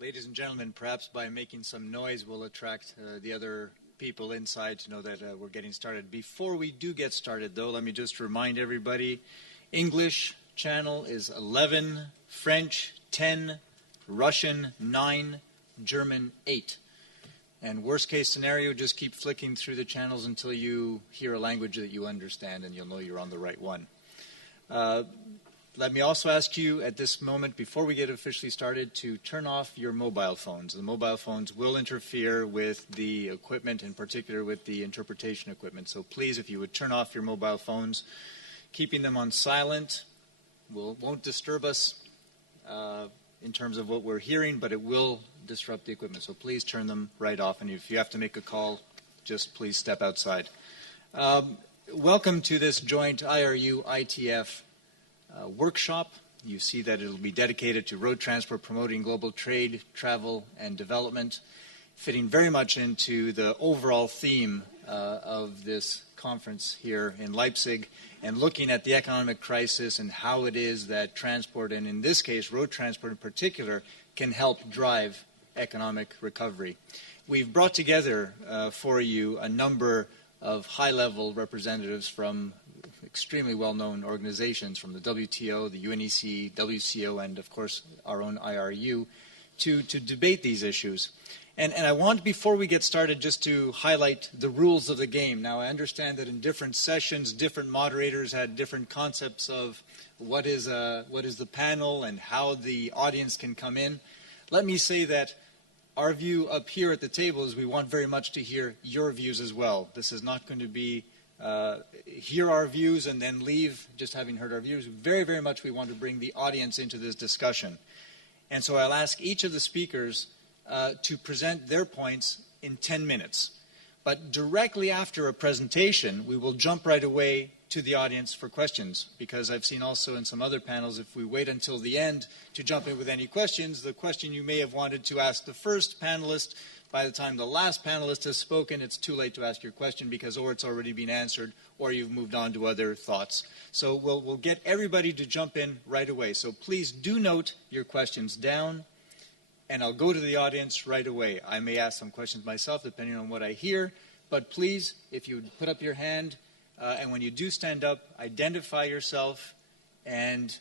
Ladies and gentlemen, perhaps by making some noise we'll attract the other people inside to know that we're getting started. Before we do get started, though, let me just remind everybody, English channel is 11, French 10, Russian 9, German 8. And worst case scenario, just keep flicking through the channels until you hear a language that you understand and you'll know you're on the right one. Let me also ask you at this moment, before we get officially started, to turn off your mobile phones. The mobile phones will interfere with the equipment, in particular with the interpretation equipment. So please, if you would turn off your mobile phones, keeping them on silent won't disturb us in terms of what we're hearing, but it will disrupt the equipment. So please turn them right off. And if you have to make a call, just please step outside. Welcome to this joint IRU-ITF workshop. You see that it will be dedicated to road transport, promoting global trade, travel, and development, fitting very much into the overall theme of this conference here in Leipzig, and looking at the economic crisis and how it is that transport, and in this case road transport in particular, can help drive economic recovery. We've brought together for you a number of high-level representatives from extremely well-known organizations, from the WTO, the UNECE, WCO, and of course our own IRU, to debate these issues. And I want, before we get started, just to highlight the rules of the game. Now, I understand that in different sessions, different moderators had different concepts of what is the panel and how the audience can come in. Let me say that our view up here at the table is we want very much to hear your views as well. This is not going to be hear our views and then leave just having heard our views. Very, very much we want to bring the audience into this discussion. And so I'll ask each of the speakers to present their points in 10 minutes. But directly after a presentation, we will jump right away to the audience for questions, because I've seen also in some other panels, if we wait until the end to jump in with any questions, the question you may have wanted to ask the first panelist, by the time the last panelist has spoken, it's too late to ask your question because or it's already been answered or you've moved on to other thoughts. So we'll get everybody to jump in right away. So please do note your questions down, and I'll go to the audience right away. I may ask some questions myself depending on what I hear, but please, if you would put up your hand, and when you do stand up, identify yourself and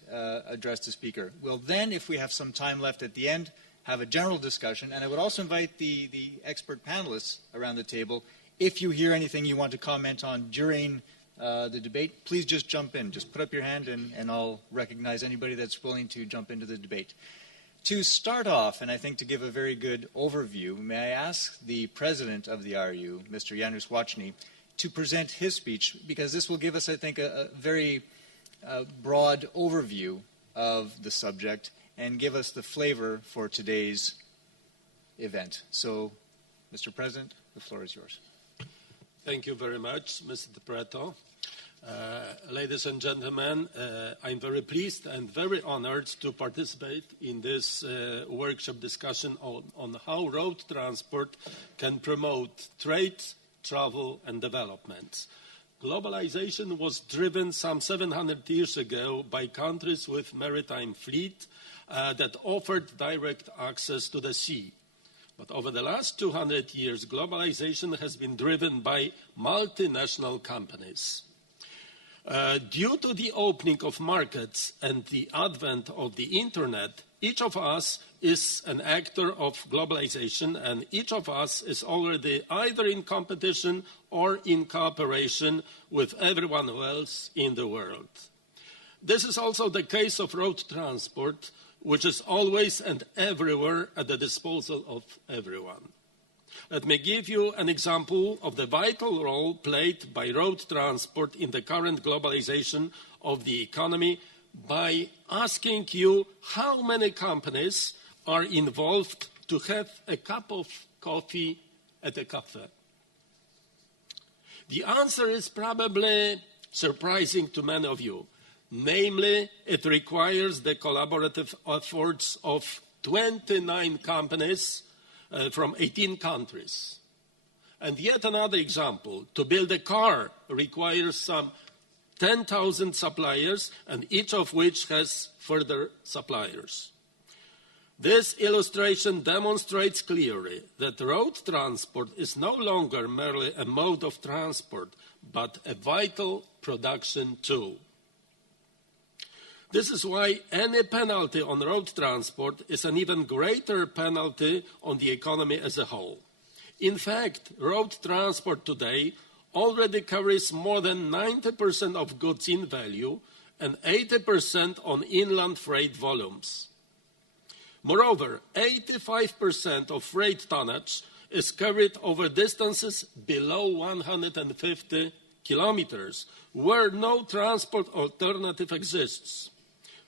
address the speaker. We'll then, if we have some time left at the end, have a general discussion, and I would also invite the expert panelists around the table. If you hear anything you want to comment on during the debate, please just jump in. Just put up your hand, and I'll recognize anybody that's willing to jump into the debate. To start off, and I think to give a very good overview, may I ask the president of the RU, Mr. Janusz, to present his speech, because this will give us, I think, a very broad overview of the subject and give us the flavor for today's event. So, Mr. President, the floor is yours. Thank you very much, Mr. Pretto. Ladies and gentlemen, I'm very pleased and very honored to participate in this workshop discussion on how road transport can promote trade, travel, and development. Globalization was driven some 700 years ago by countries with maritime fleet that offered direct access to the sea. But over the last 200 years, globalization has been driven by multinational companies. Due to the opening of markets and the advent of the internet, each of us is an actor of globalization, and each of us is already either in competition or in cooperation with everyone else in the world. This is also the case of road transport, which is always and everywhere at the disposal of everyone. Let me give you an example of the vital role played by road transport in the current globalization of the economy by asking you how many companies are involved to have a cup of coffee at a cafe. The answer is probably surprising to many of you. Namely, it requires the collaborative efforts of 29 companies from 18 countries. And yet another example, to build a car requires some 10,000 suppliers, and each of which has further suppliers. This illustration demonstrates clearly that road transport is no longer merely a mode of transport, but a vital production tool. This is why any penalty on road transport is an even greater penalty on the economy as a whole. In fact, road transport today already carries more than 90% of goods in value and 80% on inland freight volumes. Moreover, 85% of freight tonnage is carried over distances below 150 kilometers, where no transport alternative exists.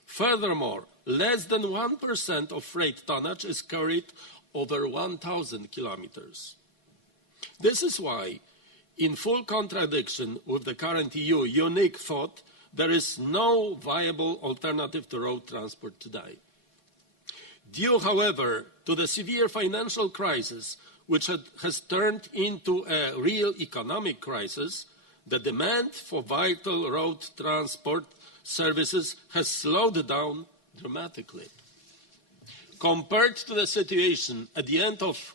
Furthermore, less than 1% of freight tonnage is carried over 1,000 kilometers. This is why, in full contradiction with the current EU unique thought, there is no viable alternative to road transport today. Due, however, to the severe financial crisis, which has turned into a real economic crisis, the demand for vital road transport services has slowed down dramatically. Compared to the situation at the end of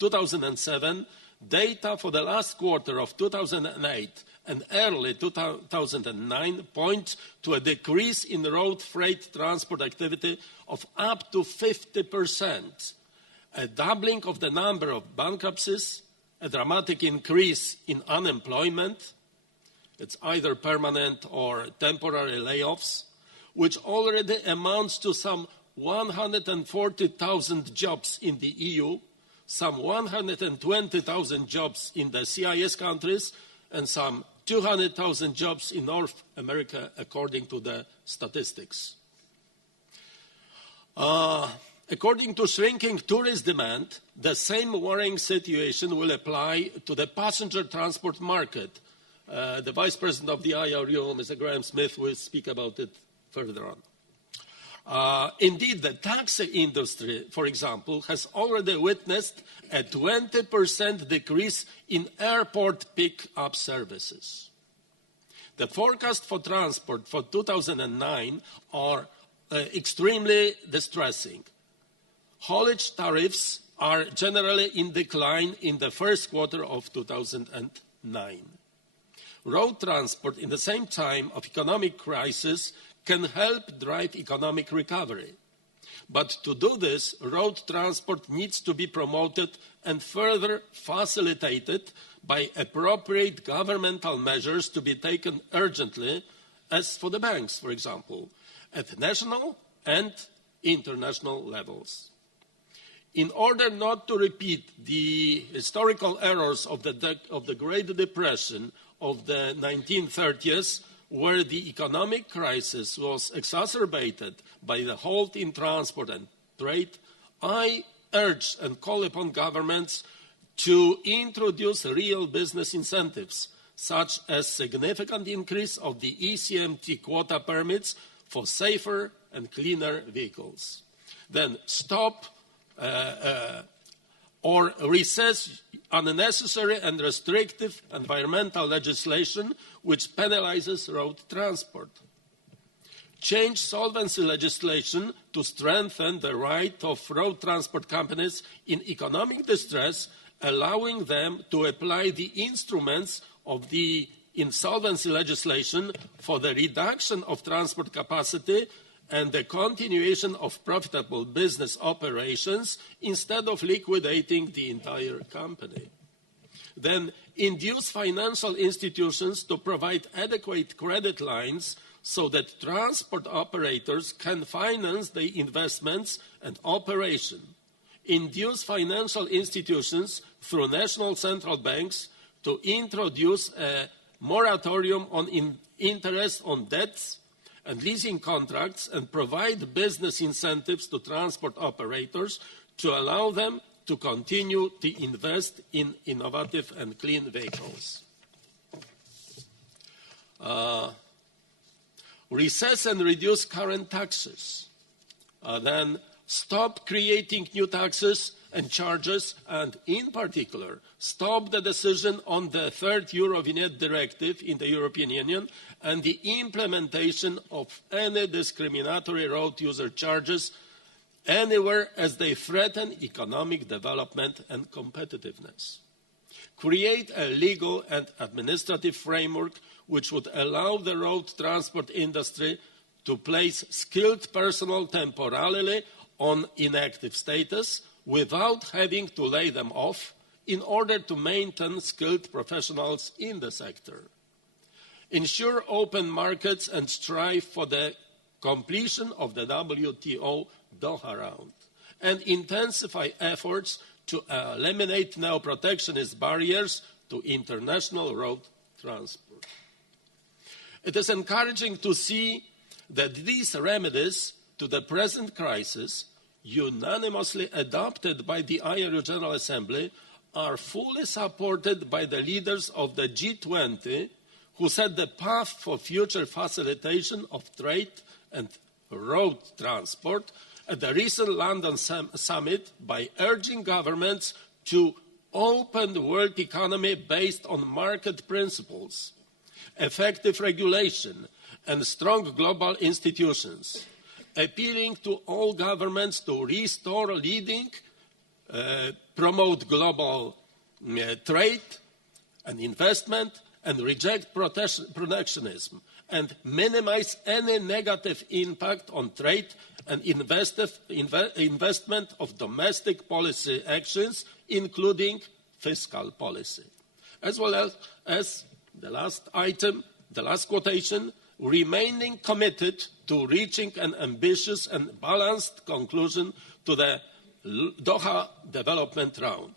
2007, data for the last quarter of 2008 and early 2009 point to a decrease in road freight transport activity of up to 50%, a doubling of the number of bankruptcies, a dramatic increase in unemployment, it's either permanent or temporary layoffs, which already amounts to some 140,000 jobs in the EU, some 120,000 jobs in the CIS countries, and some 200,000 jobs in North America, according to the statistics. According to shrinking tourist demand, the same worrying situation will apply to the passenger transport market. The Vice President of the IRU, Mr. Graham Smith, will speak about it further on. Indeed, the taxi industry, for example, has already witnessed a 20% decrease in airport pick-up services. The forecast for transport for 2009 are extremely distressing. Haulage tariffs are generally in decline in the first quarter of 2009. Road transport, in the same time of economic crisis, can help drive economic recovery. But to do this, road transport needs to be promoted and further facilitated by appropriate governmental measures to be taken urgently, as for the banks, for example, at national and international levels. In order not to repeat the historical errors of the Great Depression of the 1930s, where the economic crisis was exacerbated by the halt in transport and trade, I urge and call upon governments to introduce real business incentives, such as significant increase of the ECMT quota permits for safer and cleaner vehicles. Then stop or recess unnecessary and restrictive environmental legislation which penalizes road transport. Change solvency legislation to strengthen the right of road transport companies in economic distress, allowing them to apply the instruments of the insolvency legislation for the reduction of transport capacity and the continuation of profitable business operations instead of liquidating the entire company. Then induce financial institutions to provide adequate credit lines so that transport operators can finance their investments and operation. Induce financial institutions through national central banks to introduce a moratorium on interest on debts and leasing contracts and provide business incentives to transport operators to allow them to continue to invest in innovative and clean vehicles. Recess and reduce current taxes. Then stop creating new taxes and charges, and in particular, stop the decision on the third Eurovignette directive in the European Union and the implementation of any discriminatory road user charges anywhere as they threaten economic development and competitiveness. Create a legal and administrative framework which would allow the road transport industry to place skilled personnel temporarily on inactive status without having to lay them off in order to maintain skilled professionals in the sector. Ensure open markets and strive for the completion of the WTO Doha round, and intensify efforts to eliminate neo-protectionist barriers to international road transport. It is encouraging to see that these remedies to the present crisis, unanimously adopted by the IRU General Assembly, are fully supported by the leaders of the G20, who set the path for future facilitation of trade and road transport at the recent London summit by urging governments to open the world economy based on market principles, effective regulation, and strong global institutions, appealing to all governments to restore leading, promote global trade and investment, and reject protectionism, and minimize any negative impact on trade and investment of domestic policy actions, including fiscal policy. As well as the last item, the last quotation, remaining committed to reaching an ambitious and balanced conclusion to the Doha development round.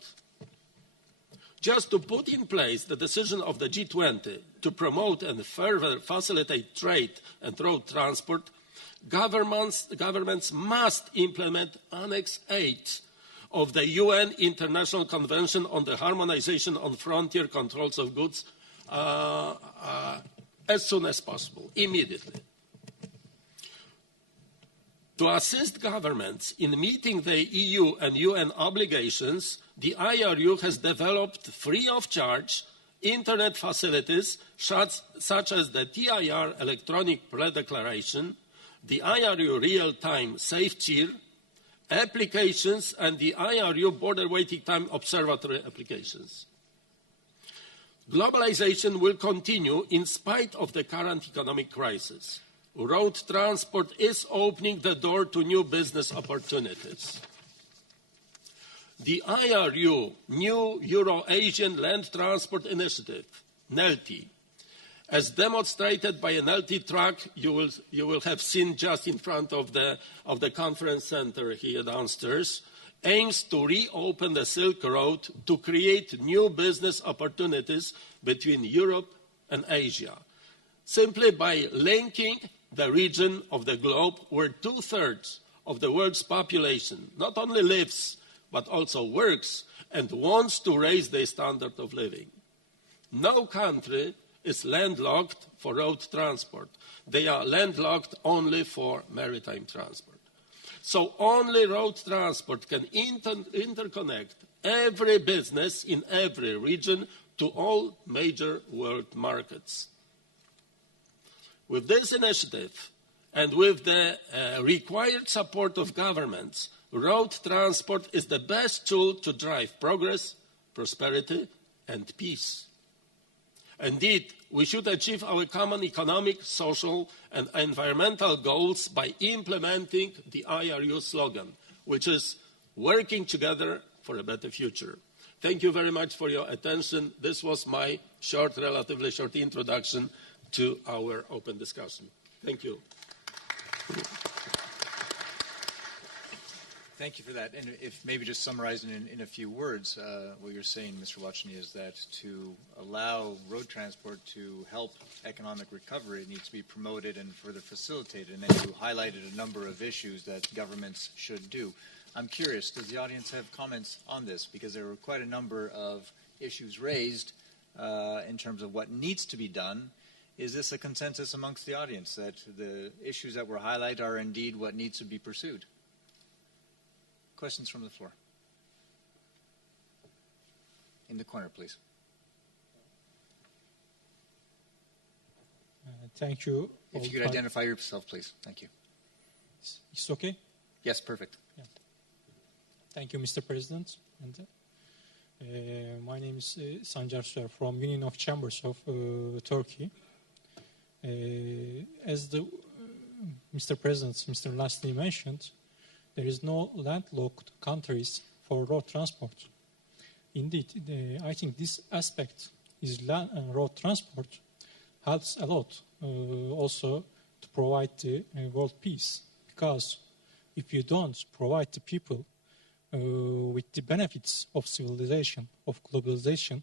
Just to put in place the decision of the G20 to promote and further facilitate trade and road transport, governments must implement Annex 8 of the UN International Convention on the Harmonization on Frontier Controls of Goods as soon as possible, immediately. To assist governments in meeting the EU and UN obligations, the IRU has developed free of charge internet facilities such as the TIR electronic pre-declaration, the IRU real-time Safe Cheer applications, and the IRU border waiting time observatory applications. Globalization will continue in spite of the current economic crisis. Road transport is opening the door to new business opportunities. The IRU, New Euro-Asian Land Transport Initiative, NELT, as demonstrated by an LT truck you will have seen just in front of the conference center here downstairs, aims to reopen the Silk Road to create new business opportunities between Europe and Asia, simply by linking the region of the globe where 2/3 of the world's population not only lives, but also works and wants to raise their standard of living. No country is landlocked for road transport. They are landlocked only for maritime transport. So only road transport can interconnect every business in every region to all major world markets. With this initiative and with the required support of governments, road transport is the best tool to drive progress, prosperity, and peace. Indeed, we should achieve our common economic, social, and environmental goals by implementing the IRU slogan, which is working together for a better future. Thank you very much for your attention. This was my relatively short introduction to our open discussion. Thank you. Thank you for that. And if maybe just summarizing in a few words, what you're saying, Mr. Lacny, is that to allow road transport to help economic recovery, it needs to be promoted and further facilitated. And then you highlighted a number of issues that governments should do. I'm curious, does the audience have comments on this? Because there were quite a number of issues raised in terms of what needs to be done. Is this a consensus amongst the audience that the issues that were highlighted are indeed what needs to be pursued? Questions from the floor. In the corner, please. Thank you. If you could identify yourself, please. Thank you. It's okay? Yes, perfect. Yeah. Thank you, Mr. President. My name is Sancar Süer from Union of Chambers of Turkey. As the Mr. President, Mr. Lacny mentioned, there is no landlocked countries for road transport. Indeed, I think this aspect is land and road transport helps a lot also to provide the world peace. Because if you don't provide the people with the benefits of civilization, of globalization,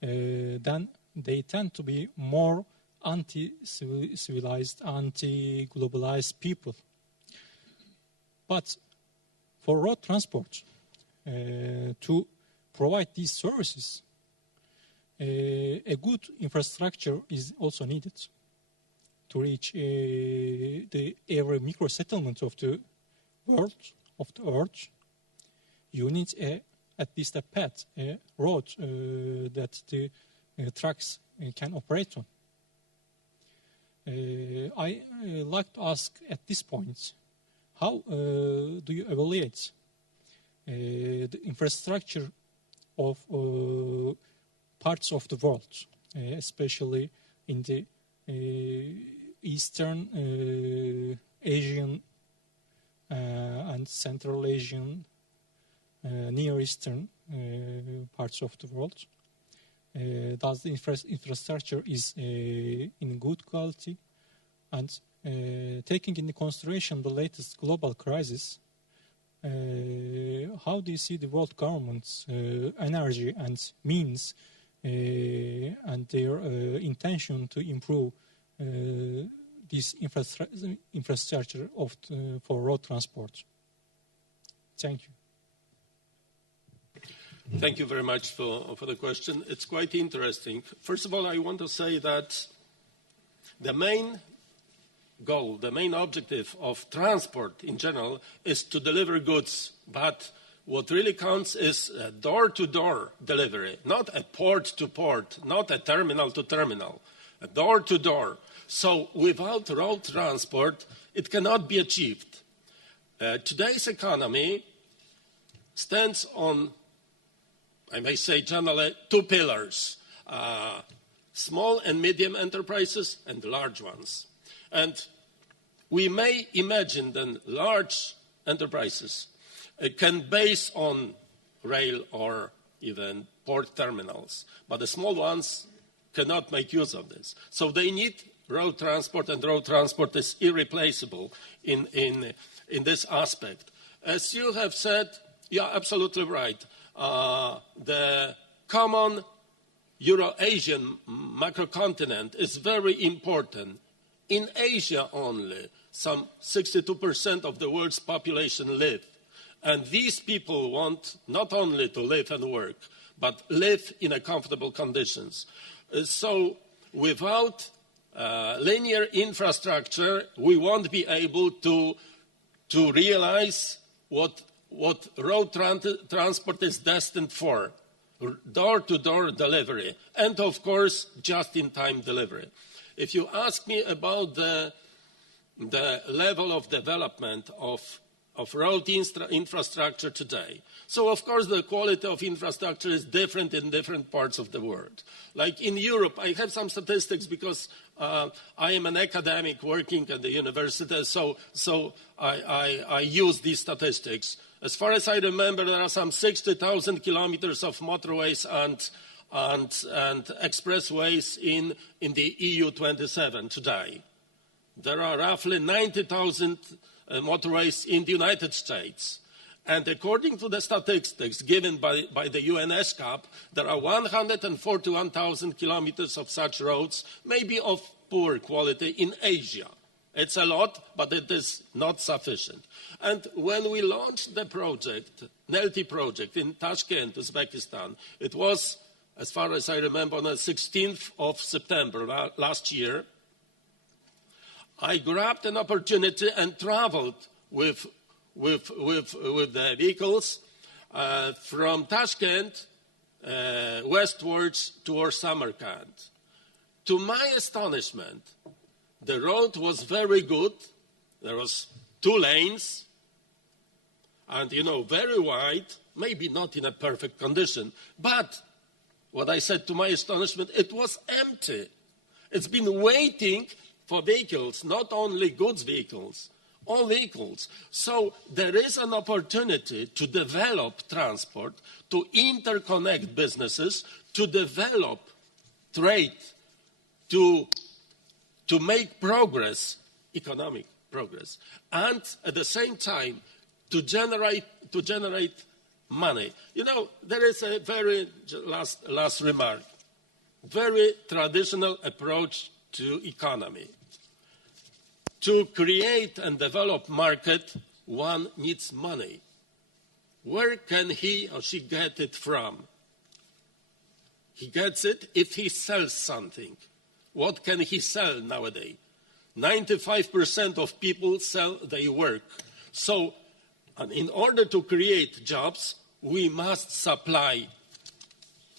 then they tend to be more anti-civilized, anti-globalized people. But for road transport, to provide these services, a good infrastructure is also needed to reach every micro-settlement of the world, of the earth. You need at least a path, a road that the trucks can operate on. I like to ask at this point, how do you evaluate the infrastructure of parts of the world, especially in the Eastern Asian and Central Asian, Near Eastern parts of the world? Does the infrastructure is in good quality? And taking into consideration the latest global crisis, how do you see the world government's energy and means and their intention to improve this infrastructure for road transport? Thank you. Thank you very much for the question. It's quite interesting. First of all, I want to say that the main goal, the main objective of transport in general is to deliver goods. But what really counts is a door-to-door delivery, not a port-to-port, not a terminal-to-terminal, a door-to-door. So without road transport, it cannot be achieved. Today's economy stands on, I may say generally, two pillars, small and medium enterprises and large ones. And we may imagine that large enterprises can base on rail or even port terminals, but the small ones cannot make use of this. So they need road transport, and road transport is irreplaceable in this aspect. As you have said, you're absolutely right. The common Euro-Asian macrocontinent is very important. In Asia only, some 62% of the world's population live. And these people want not only to live and work, but live in a comfortable conditions. So without linear infrastructure, we won't be able to realize what road transport is destined for, door-to-door delivery, and of course, just-in-time delivery. If you ask me about the level of development of road infrastructure today, so of course the quality of infrastructure is different in different parts of the world. Like in Europe, I have some statistics because I am an academic working at the university, so I use these statistics. As far as I remember, there are some 60,000 kilometers of motorways and expressways in the EU 27 today. There are roughly 90,000 motorways in the United States. And according to the statistics given by the UNECE, there are 141,000 kilometers of such roads, maybe of poor quality, in Asia. It's a lot, but it is not sufficient. And when we launched the project, NELTI project in Tashkent, Uzbekistan, it was, as far as I remember, on the 16th of September last year, I grabbed an opportunity and traveled with the vehicles from Tashkent westwards towards Samarkand. To my astonishment, the road was very good. There was 2 lanes, and, very wide, maybe not in a perfect condition. But what I said to my astonishment, it was empty. It's been waiting for vehicles, not only goods vehicles, all vehicles. So there is an opportunity to develop transport, to interconnect businesses, to develop trade, to make progress, economic progress, and at the same time to generate money. There is a very last remark, very traditional approach to economy. To create and develop market, one needs money. Where can he or she get it from? He gets it if he sells something. What can he sell nowadays? 95% of people sell their work. So, and in order to create jobs, we must supply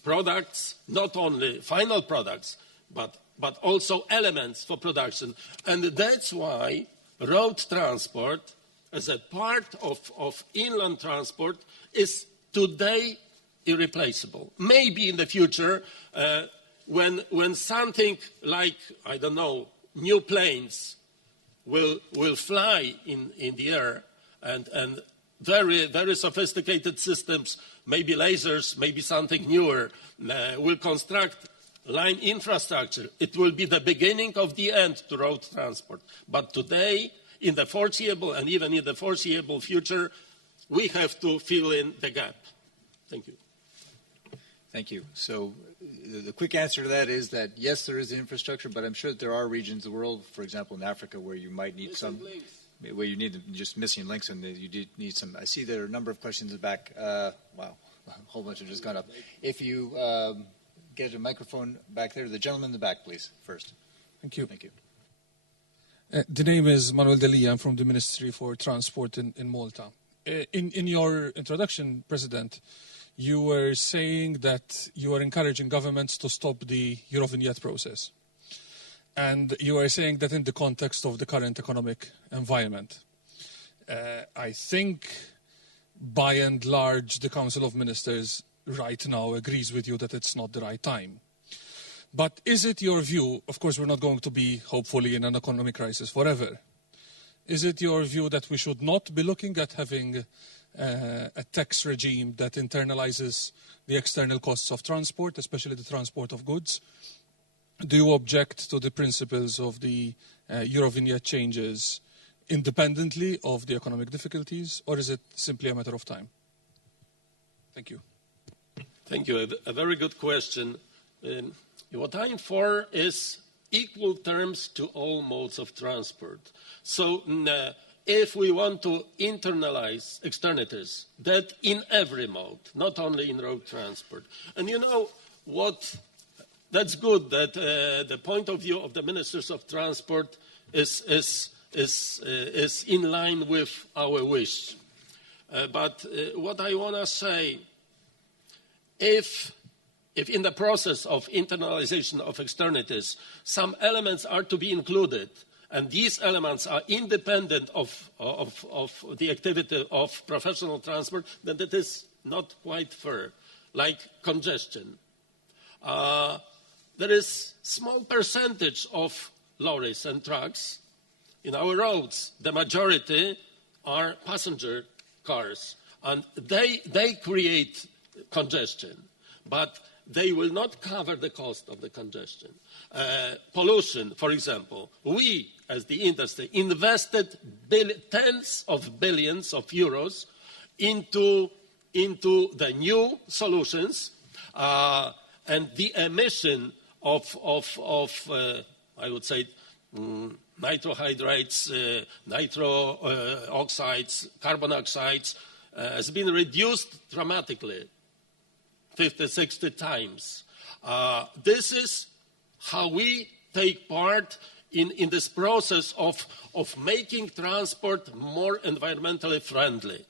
products, not only final products, but also elements for production. And that's why road transport, as a part of inland transport, is today irreplaceable. Maybe in the future, when something like, I don't know, new planes will fly in the air, and very, very sophisticated systems, maybe lasers, maybe something newer, will construct line infrastructure. It will be the beginning of the end to road transport. But today, in the foreseeable and even in the foreseeable future, we have to fill in the gap. Thank you. Thank you. So the quick answer to that is that, yes, there is infrastructure, but I'm sure that there are regions of the world, for example, in Africa, where you might need where you need just missing links, and you do need some. I see there are a number of questions in the back. Wow, a whole bunch have just gone up. If you get a microphone back there, the gentleman in the back, please, first. Thank you. Thank you. The name is Manuel Delia. I'm from the Ministry for Transport in Malta. In your introduction, President, you were saying that you are encouraging governments to stop the Eurovignette process. And you are saying that in the context of the current economic environment. I think, by and large, the Council of Ministers right now agrees with you that it's not the right time. But is it your view, of course we're not going to be, hopefully, in an economic crisis forever, is it your view that we should not be looking at having a tax regime that internalizes the external costs of transport, especially the transport of goods? Do you object to the principles of the Eurovignette changes independently of the economic difficulties, or is it simply a matter of time? Thank you. Thank you. A very good question. What I'm for is equal terms to all modes of transport. So if we want to internalize externalities, that in every mode, not only in road transport. And you know what, that's good that the point of view of the ministers of transport is in line with our wish. But what I want to say, if in the process of internalization of externalities, some elements are to be included, and these elements are independent of the activity of professional transport, then that is not quite fair, like congestion. There is small percentage of lorries and trucks in our roads. The majority are passenger cars, and they create congestion, but they will not cover the cost of the congestion. Pollution, for example. We, as the industry, invested tens of billions of euros into the new solutions, and the emission of I would say, nitrohydrates, nitro oxides, carbon oxides, has been reduced dramatically, 50, 60 times. This is how we take part in this process of making transport more environmentally friendly.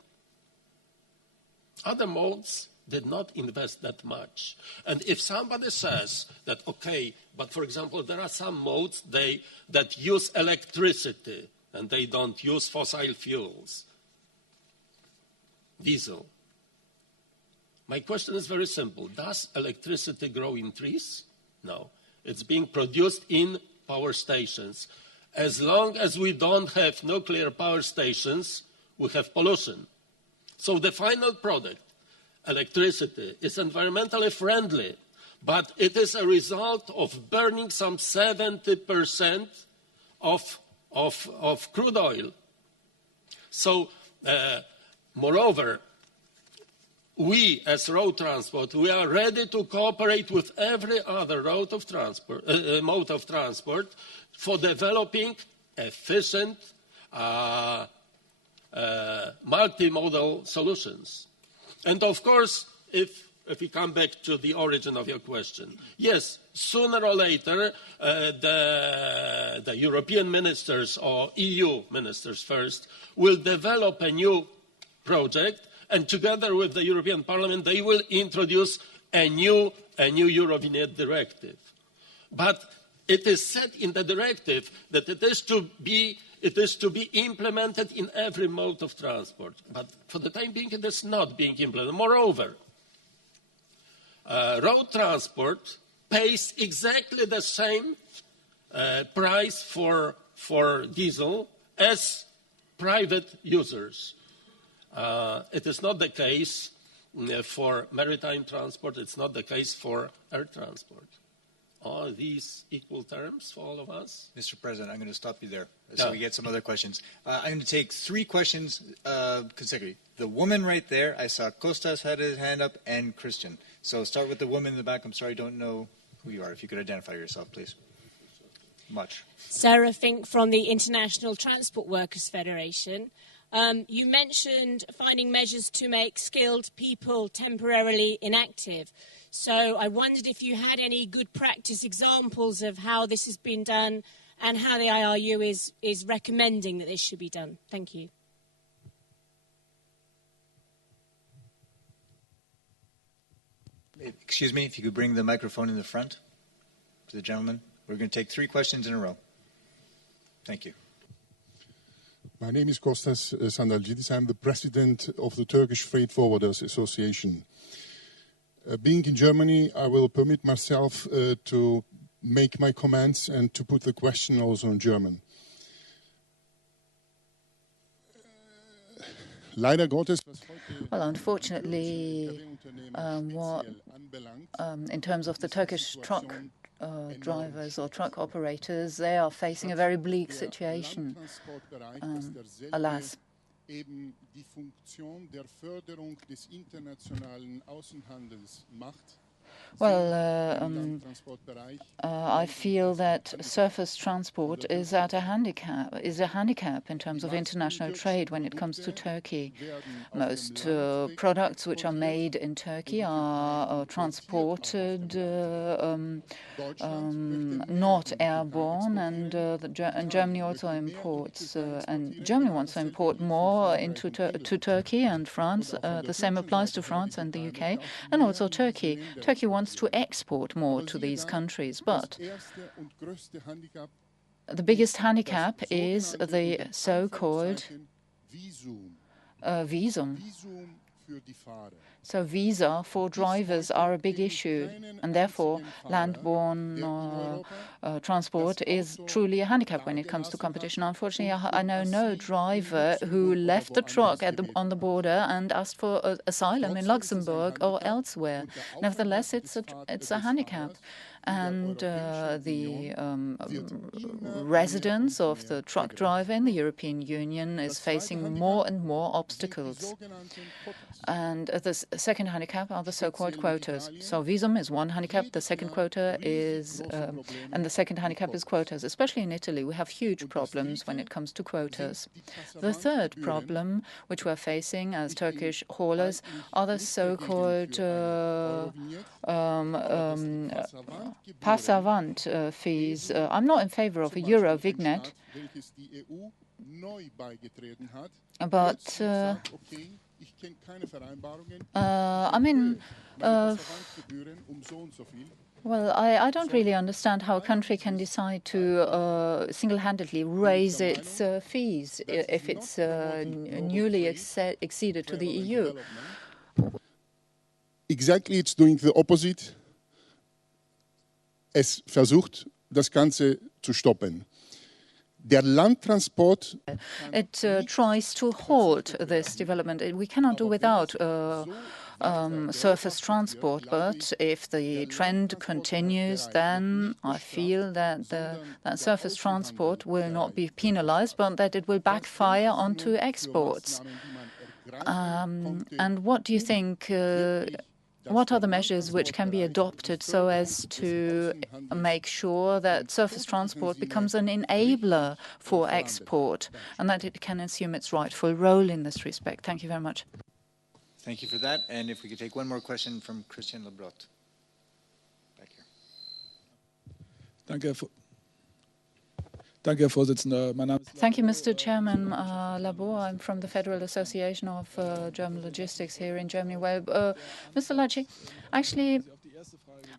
Other modes did not invest that much. And if somebody says that, okay, but for example, there are some modes that use electricity and they don't use fossil fuels. diesel. My question is very simple. Does electricity grow in trees? No. It's being produced in power stations. As long as we don't have nuclear power stations, we have pollution. So the final product, electricity, is environmentally friendly, but it is a result of burning some 70% of crude oil. So, moreover, we, as road transport, we are ready to cooperate with every other mode of transport for developing efficient multimodal solutions. And of course, if we come back to the origin of your question, yes, sooner or later, the European ministers, or EU ministers first, will develop a new project, and together with the European Parliament, they will introduce a new Eurovignette directive. But it is said in the directive that it is to be implemented in every mode of transport. But for the time being, it is not being implemented. Moreover, road transport pays exactly the same price for diesel as private users. It is not the case for maritime transport. It's not the case for air transport. Are these equal terms for all of us? Mr. President, I'm going to stop you there so we get some other questions. I'm going to take 3 questions consecutively. The woman right there, I saw Kostas had his hand up, and Christian. So start with the woman in the back. I'm sorry, I don't know who you are. If you could identify yourself, please. Much. Sarah Fink from the International Transport Workers Federation. You mentioned finding measures to make skilled people temporarily inactive. So I wondered if you had any good practice examples of how this has been done and how the IRU is recommending that this should be done. Thank you. Excuse me, if you could bring the microphone in the front to the gentleman. We're going to take 3 questions in a row. Thank you. My name is Kostas Sandalgidis. I'm the president of the Turkish Freight Forwarders Association. Being in Germany, I will permit myself to make my comments and to put the question also in German. Well, unfortunately, in terms of the Turkish truck drivers or truck operators, they are facing a very bleak situation, alas. Well, I feel that surface transport is a handicap in terms of international trade when it comes to Turkey. Most products which are made in Turkey are transported not airborne, and Germany also imports. And Germany wants to import more to Turkey and France. The same applies to France and the UK, and also Turkey. Turkey wants to export more to these countries, but the biggest handicap is the so-called visum. So visa for drivers are a big issue, and therefore land-borne transport is truly a handicap when it comes to competition. Unfortunately, I know no driver who left the truck on the border and asked for asylum in Luxembourg or elsewhere. Nevertheless, it's a handicap. And the residents of the truck driver in the European Union is facing more and more obstacles. And the second handicap are the so-called quotas. So visum is one handicap. The second handicap is quotas. Especially in Italy, we have huge problems when it comes to quotas. The third problem, which we're facing as Turkish haulers, are the so-called passavant fees. I'm not in favor of a Eurovignette, but Well, I don't really understand how a country can decide to single-handedly raise its fees if it's newly acceded to the EU. Exactly, it's doing the opposite. Es versucht, das Ganze zu stoppen. Der Landtransport. It tries to halt this development. We cannot do without surface transport, but if the trend continues, then I feel that that surface transport will not be penalized, but that it will backfire onto exports. And what do you think? What are the measures which can be adopted so as to make sure that surface transport becomes an enabler for export and that it can assume its rightful role in this respect? Thank you very much. Thank you for that. And if we could take one more question from Christian Lebrot. Back here. Thank you, Mr. Chairman. Labor, I'm from the Federal Association of German Logistics here in Germany. Well, Mr. Lacny, actually,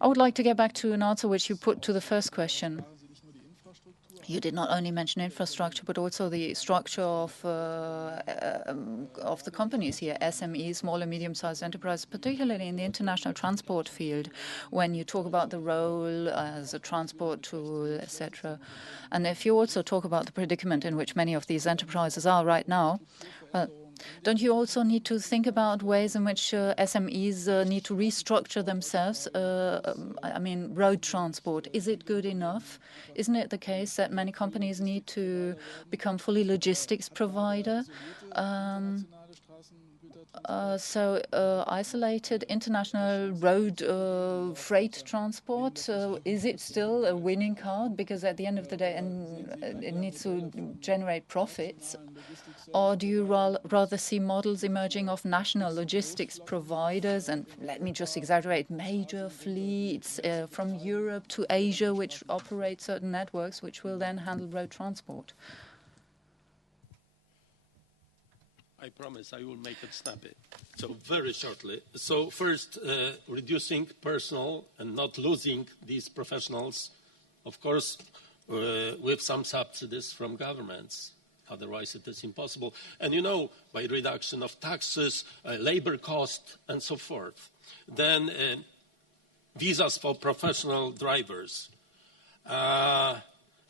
I would like to get back to an answer which you put to the first question. You did not only mention infrastructure, but also the structure of the companies here, SMEs, small and medium-sized enterprises, particularly in the international transport field, when you talk about the role as a transport tool, etc. And if you also talk about the predicament in which many of these enterprises are right now, well, don't you also need to think about ways in which SMEs need to restructure themselves? I mean, road transport, is it good enough? Isn't it the case that many companies need to become fully logistics provider? Isolated international road freight transport, is it still a winning card? Because at the end of the day, it needs to generate profits. Or do you rather see models emerging of national logistics providers, and let me just exaggerate, major fleets from Europe to Asia, which operate certain networks, which will then handle road transport? I promise I will make it snappy. So very shortly. So first, reducing personnel and not losing these professionals, of course, with some subsidies from governments. Otherwise, it is impossible. And you know, by reduction of taxes, labor cost, and so forth. Then visas for professional drivers.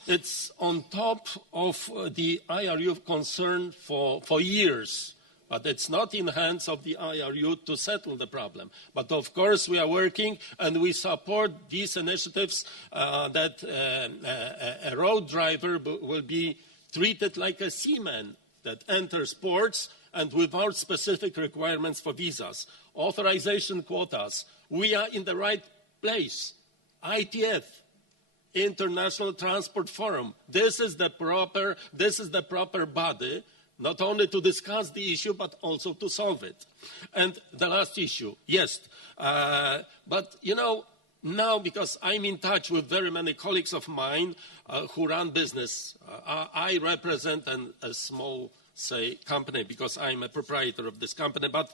It's on top of the IRU concern for years, but it's not in the hands of the IRU to settle the problem. But of course, we are working and we support these initiatives that a road driver will be treated like a seaman that enters ports and without specific requirements for visas. Authorization quotas. We are in the right place. ITF. International Transport Forum. This is the proper body, not only to discuss the issue, but also to solve it. And the last issue, yes. But, you know, now, because I'm in touch with very many colleagues of mine who run business, I represent a small, say, company because I'm a proprietor of this company, but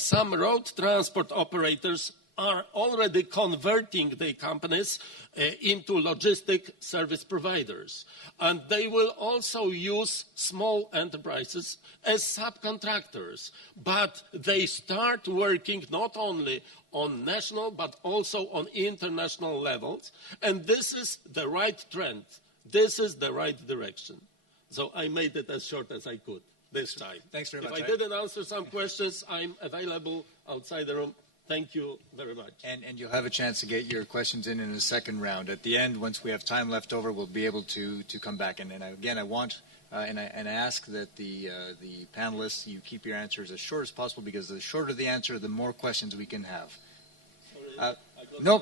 some road transport operators are already converting their companies into logistic service providers. And they will also use small enterprises as subcontractors. But they start working not only on national, but also on international levels. And this is the right trend. This is the right direction. So I made it as short as I could this time. Thanks very much. If I didn't answer some questions, I'm available outside the room. Thank you very much. And you'll have a chance to get your questions in a second round. At the end, once we have time left over, we'll be able to come back. And again, I want and I ask that the panelists, you keep your answers as short as possible, because the shorter the answer, the more questions we can have. No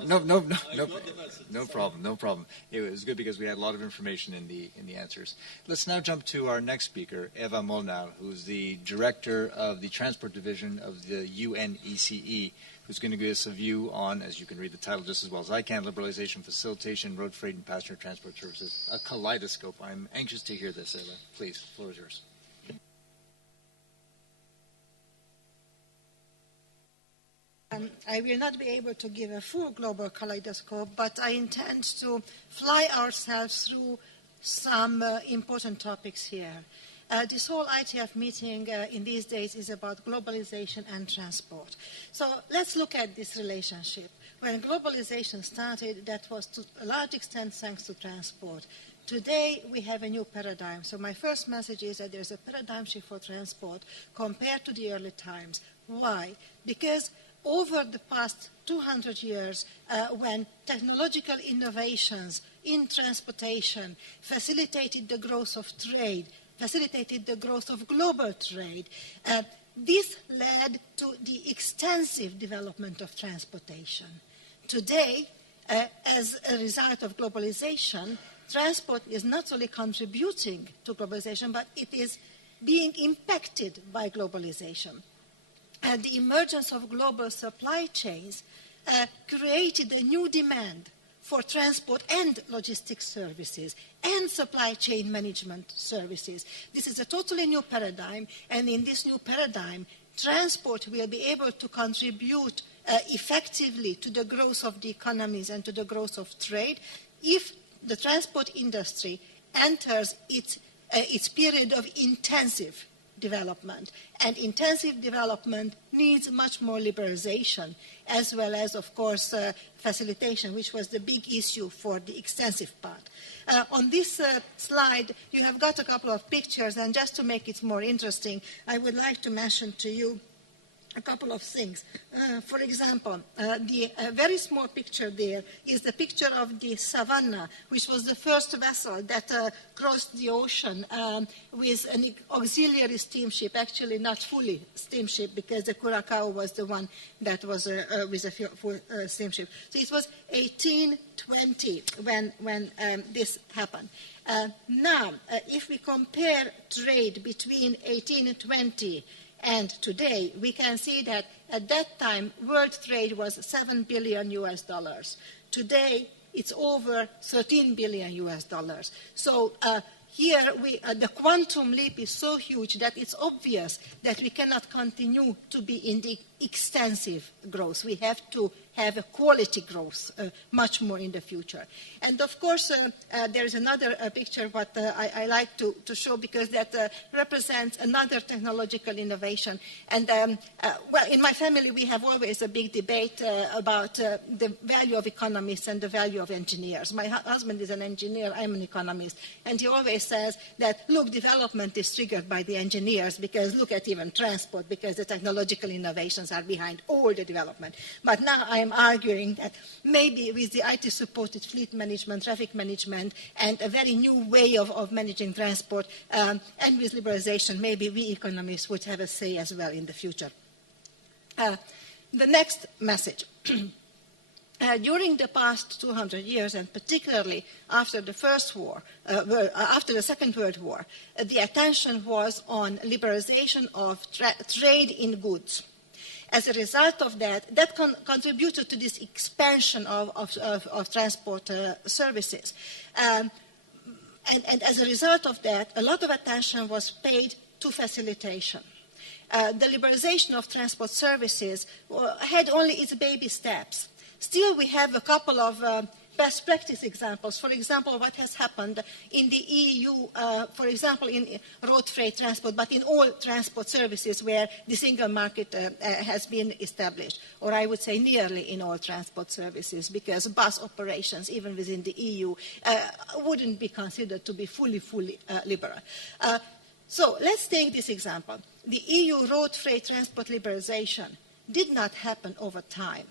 problem. It was good because we had a lot of information in the answers. Let's now jump to our next speaker, Eva Molnau, who's the director of the Transport Division of the UNECE, who's going to give us a view on, as you can read the title just as well as I can, Liberalization, Facilitation, Road Freight and Passenger Transport Services, a kaleidoscope. I'm anxious to hear this, Eva. Please, the floor is yours. I will not be able to give a full global kaleidoscope, but I intend to fly ourselves through some important topics here. This whole ITF meeting in these days is about globalization and transport. So let's look at this relationship. When globalization started, that was to a large extent thanks to transport. Today, we have a new paradigm. So my first message is that there's a paradigm shift for transport compared to the early times. Why? Because over the past 200 years, when technological innovations in transportation facilitated the growth of trade, facilitated the growth of global trade, this led to the extensive development of transportation. Today, as a result of globalization, transport is not only contributing to globalization, but it is being impacted by globalization. The emergence of global supply chains created a new demand for transport and logistics services and supply chain management services. This is a totally new paradigm, and in this new paradigm, transport will be able to contribute effectively to the growth of the economies and to the growth of trade if the transport industry enters its period of intensive development. And intensive development needs much more liberalization, as well as, of course, facilitation, which was the big issue for the extensive part. On this slide, you have got a couple of pictures, and just to make it more interesting, I would like to mention to you a couple of things. For example, the very small picture there is the picture of the Savannah, which was the first vessel that crossed the ocean with an auxiliary steamship, actually not fully steamship, because the Curacao was the one that was with a full steamship. So it was 1820 when this happened. Now, if we compare trade between 1820 and today, we can see that at that time, world trade was $7 billion US. Today, it's over $13 billion US. So here, the quantum leap is so huge that it's obvious that we cannot continue to be in the extensive growth. We have to have a quality growth much more in the future. And of course, there is another picture what I like to show, because that represents another technological innovation. And well, in my family, we have always a big debate about the value of economists and the value of engineers. My husband is an engineer, I'm an economist, and he always says that, look, development is triggered by the engineers, because look at even transport, because the technological innovations are behind all the development. But now I'm arguing that maybe with the IT-supported fleet management, traffic management, and a very new way of managing transport, and with liberalization, maybe we economists would have a say as well in the future. The next message. During the past 200 years, and particularly after the after the Second World War, the attention was on liberalization of trade in goods. As a result of that, that contributed to this expansion of transport services. And as a result of that, a lot of attention was paid to facilitation. The liberalization of transport services had only its baby steps. Still, we have a couple of best practice examples. For example, what has happened in the EU, for example, in road freight transport, but in all transport services where the single market has been established, or I would say nearly in all transport services, because bus operations, even within the EU, wouldn't be considered to be fully liberal. So let's take this example. The EU road freight transport liberalization did not happen over time.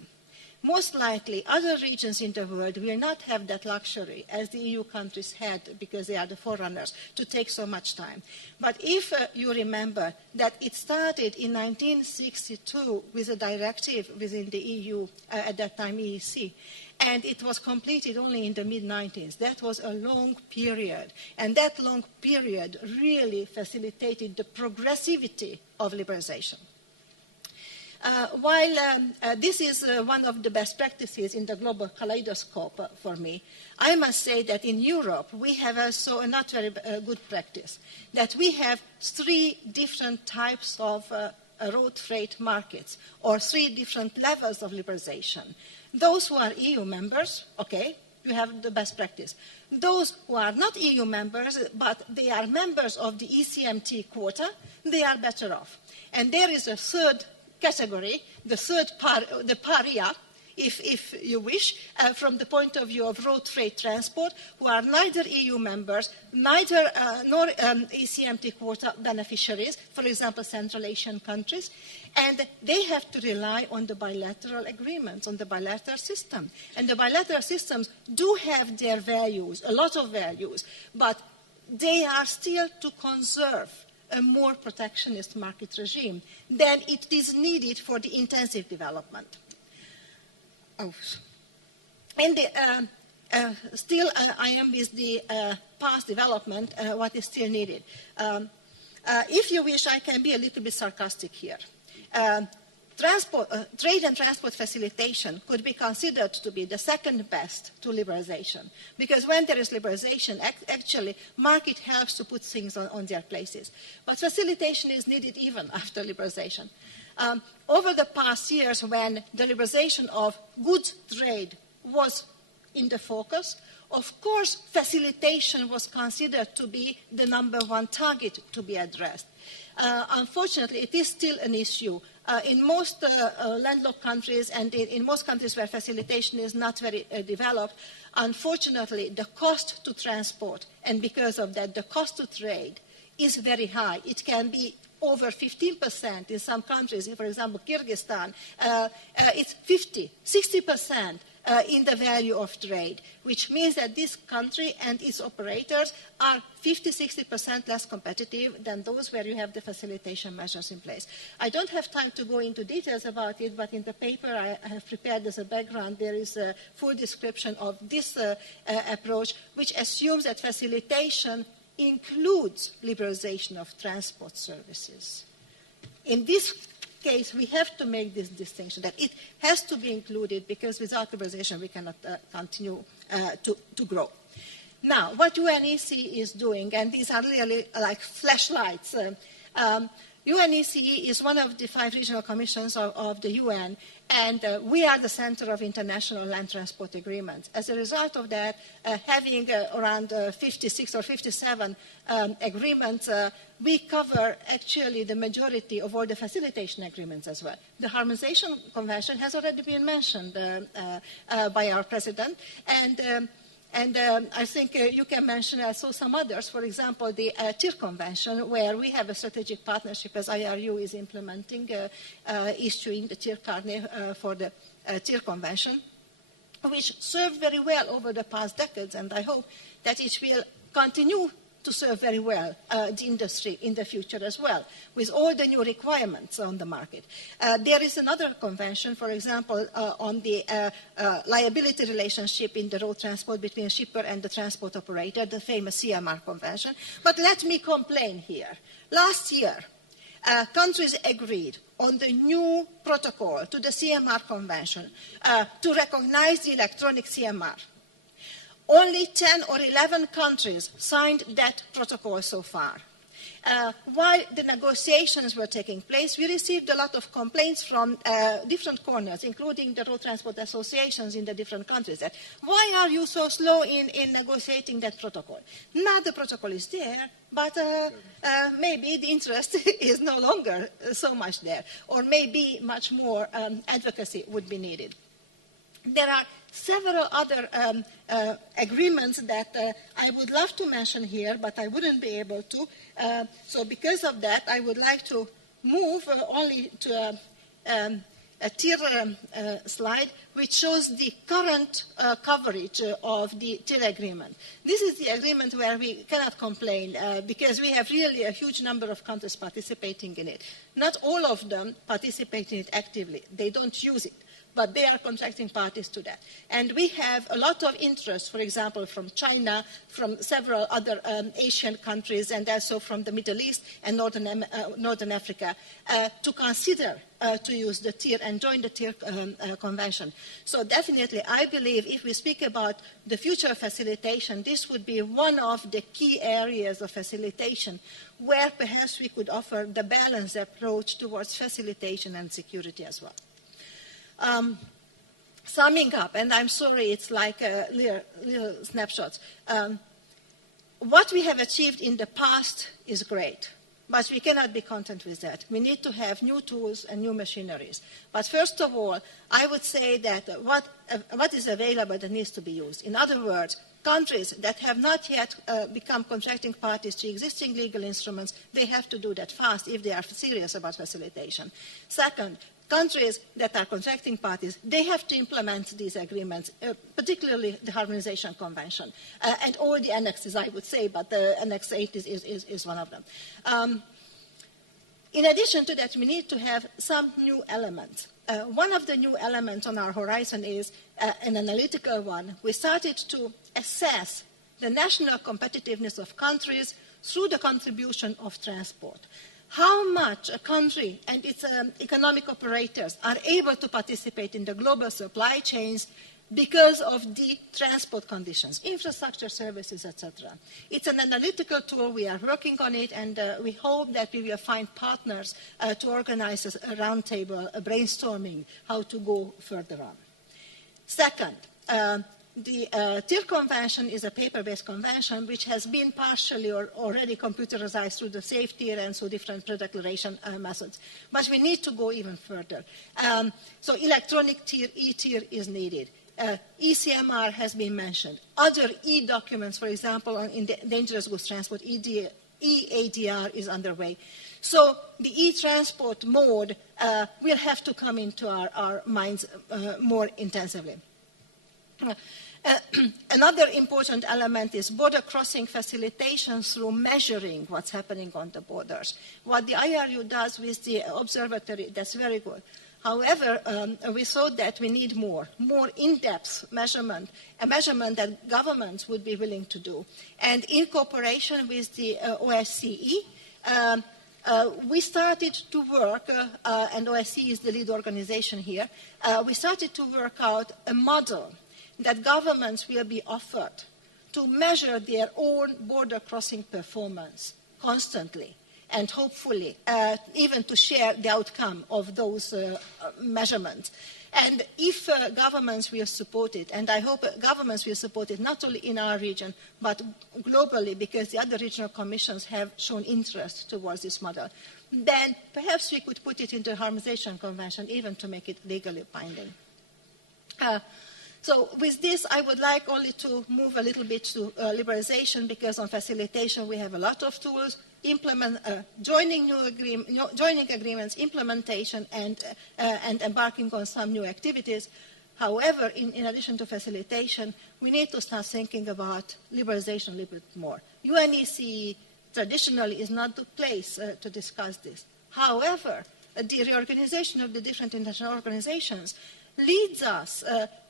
Most likely, other regions in the world will not have that luxury as the EU countries had, because they are the forerunners, to take so much time. But if you remember that it started in 1962 with a directive within the EU, at that time EEC, and it was completed only in the mid-90s. That was a long period, and that long period really facilitated the progressivity of liberalization. While this is one of the best practices in the global kaleidoscope for me, I must say that in Europe we have also a not very good practice, that we have three different types of road freight markets, or 3 different levels of liberalization. Those who are EU members, okay, you have the best practice. Those who are not EU members, but they are members of the ECMT quota, they are better off. And there is a third category, the paria, if you wish, from the point of view of road freight transport, who are neither EU members, neither nor ECMT quota beneficiaries, for example, Central Asian countries, and they have to rely on the bilateral agreements, on the bilateral system. And the bilateral systems do have their values, a lot of values, but they are still to conserve a more protectionist market regime than it is needed for the intensive development. Oh. And still, I am with the past development, what is still needed. If you wish, I can be a little bit sarcastic here. Trade and transport facilitation could be considered to be the second best to liberalization, because when there is liberalization, actually, market helps to put things on their places. But facilitation is needed even after liberalization. Over the past years, when the liberalization of goods trade was in the focus, of course, facilitation was considered to be the #1 target to be addressed. Unfortunately, it is still an issue. In most landlocked countries and in most countries where facilitation is not very developed, unfortunately, the cost to transport, and because of that, the cost to trade is very high. It can be over 15% in some countries. For example, Kyrgyzstan, it's 50, 60% in the value of trade, which means that this country and its operators are 50, 60% less competitive than those where you have the facilitation measures in place. I don't have time to go into details about it, but in the paper I have prepared as a background, there is a full description of this approach, which assumes that facilitation includes liberalization of transport services. In this case, we have to make this distinction, that it has to be included, because without liberalization we cannot continue to grow. Now, what UNECE is doing, and these are really like flashlights, UNECE is one of the 5 regional commissions of the UN, and we are the center of international land transport agreements. As a result of that, having around 56 or 57 agreements, we cover actually the majority of all the facilitation agreements as well. The Harmonization Convention has already been mentioned by our president, and I think you can mention also some others. For example, the TIR Convention, where we have a strategic partnership as IRU is implementing, issuing the TIR carnet for the TIR Convention, which served very well over the past decades, and I hope that it will continue to serve very well the industry in the future as well, with all the new requirements on the market. There is another convention, for example, on the liability relationship in the road transport between shipper and the transport operator, the famous CMR convention. But let me complain here. Last year, countries agreed on the new protocol to the CMR convention to recognize the electronic CMR. Only 10 or 11 countries signed that protocol so far. While the negotiations were taking place, we received a lot of complaints from different corners, including the road transport associations in the different countries. That, why are you so slow in negotiating that protocol? Now the protocol is there, but maybe the interest is no longer so much there, or maybe much more advocacy would be needed. There are several other agreements that I would love to mention here, but I wouldn't be able to. So because of that, I would like to move only to a TIR slide, which shows the current coverage of the TIR agreement. This is the agreement where we cannot complain because we have really a huge number of countries participating in it. Not all of them participate in it actively. They don't use it. but they are contracting parties to that. And we have a lot of interest, for example, from China, from several other Asian countries, and also from the Middle East and Northern Africa, to consider to use the TIR and join the TIR convention. So definitely, I believe if we speak about the future facilitation, this would be one of the key areas of facilitation where perhaps we could offer the balanced approach towards facilitation and security as well. Summing up, and I'm sorry, it's like a little snapshot. What we have achieved in the past is great. But we cannot be content with that. We need to have new tools and new machineries. But first of all, I would say that what is available that needs to be used. In other words, countries that have not yet become contracting parties to existing legal instruments, they have to do that fast if they are serious about facilitation. Second, countries that are contracting parties, they have to implement these agreements, particularly the Harmonization Convention, and all the annexes, I would say, but the Annex 8 is one of them. In addition to that, we need to have some new elements. One of the new elements on our horizon is an analytical one. We started to assess the national competitiveness of countries through the contribution of transport. How much a country and its economic operators are able to participate in the global supply chains because of the transport conditions, infrastructure, services, etc. It's an analytical tool. We are working on it, and we hope that we will find partners to organize a roundtable, a brainstorming how to go further on. Second, the TIR convention is a paper-based convention which has been partially or already computerized through the safe TIR and through different pre-declaration methods. But we need to go even further. So electronic TIR, e-TIR is needed. ECMR has been mentioned. Other e-documents, for example, in dangerous goods transport, EADR is underway. So the e-transport mode will have to come into our minds more intensively. Another important element is border crossing facilitation through measuring what's happening on the borders. What the IRU does with the observatory, that's very good. However, we thought that we need more in-depth measurement, a measurement that governments would be willing to do. And in cooperation with the OSCE, we started to work, and OSCE is the lead organization here, we started to work out a model that governments will be offered to measure their own border crossing performance constantly, and hopefully even to share the outcome of those measurements. And if governments will support it, and I hope governments will support it not only in our region, but globally, because the other regional commissions have shown interest towards this model, then perhaps we could put it into the Harmonization Convention, even to make it legally binding. So with this, I would like only to move a little bit to liberalization, because on facilitation we have a lot of tools, joining agreements, implementation, and embarking on some new activities. However, in addition to facilitation, we need to start thinking about liberalization a little bit more. UNECE traditionally is not the place to discuss this. However, the reorganization of the different international organizations leads us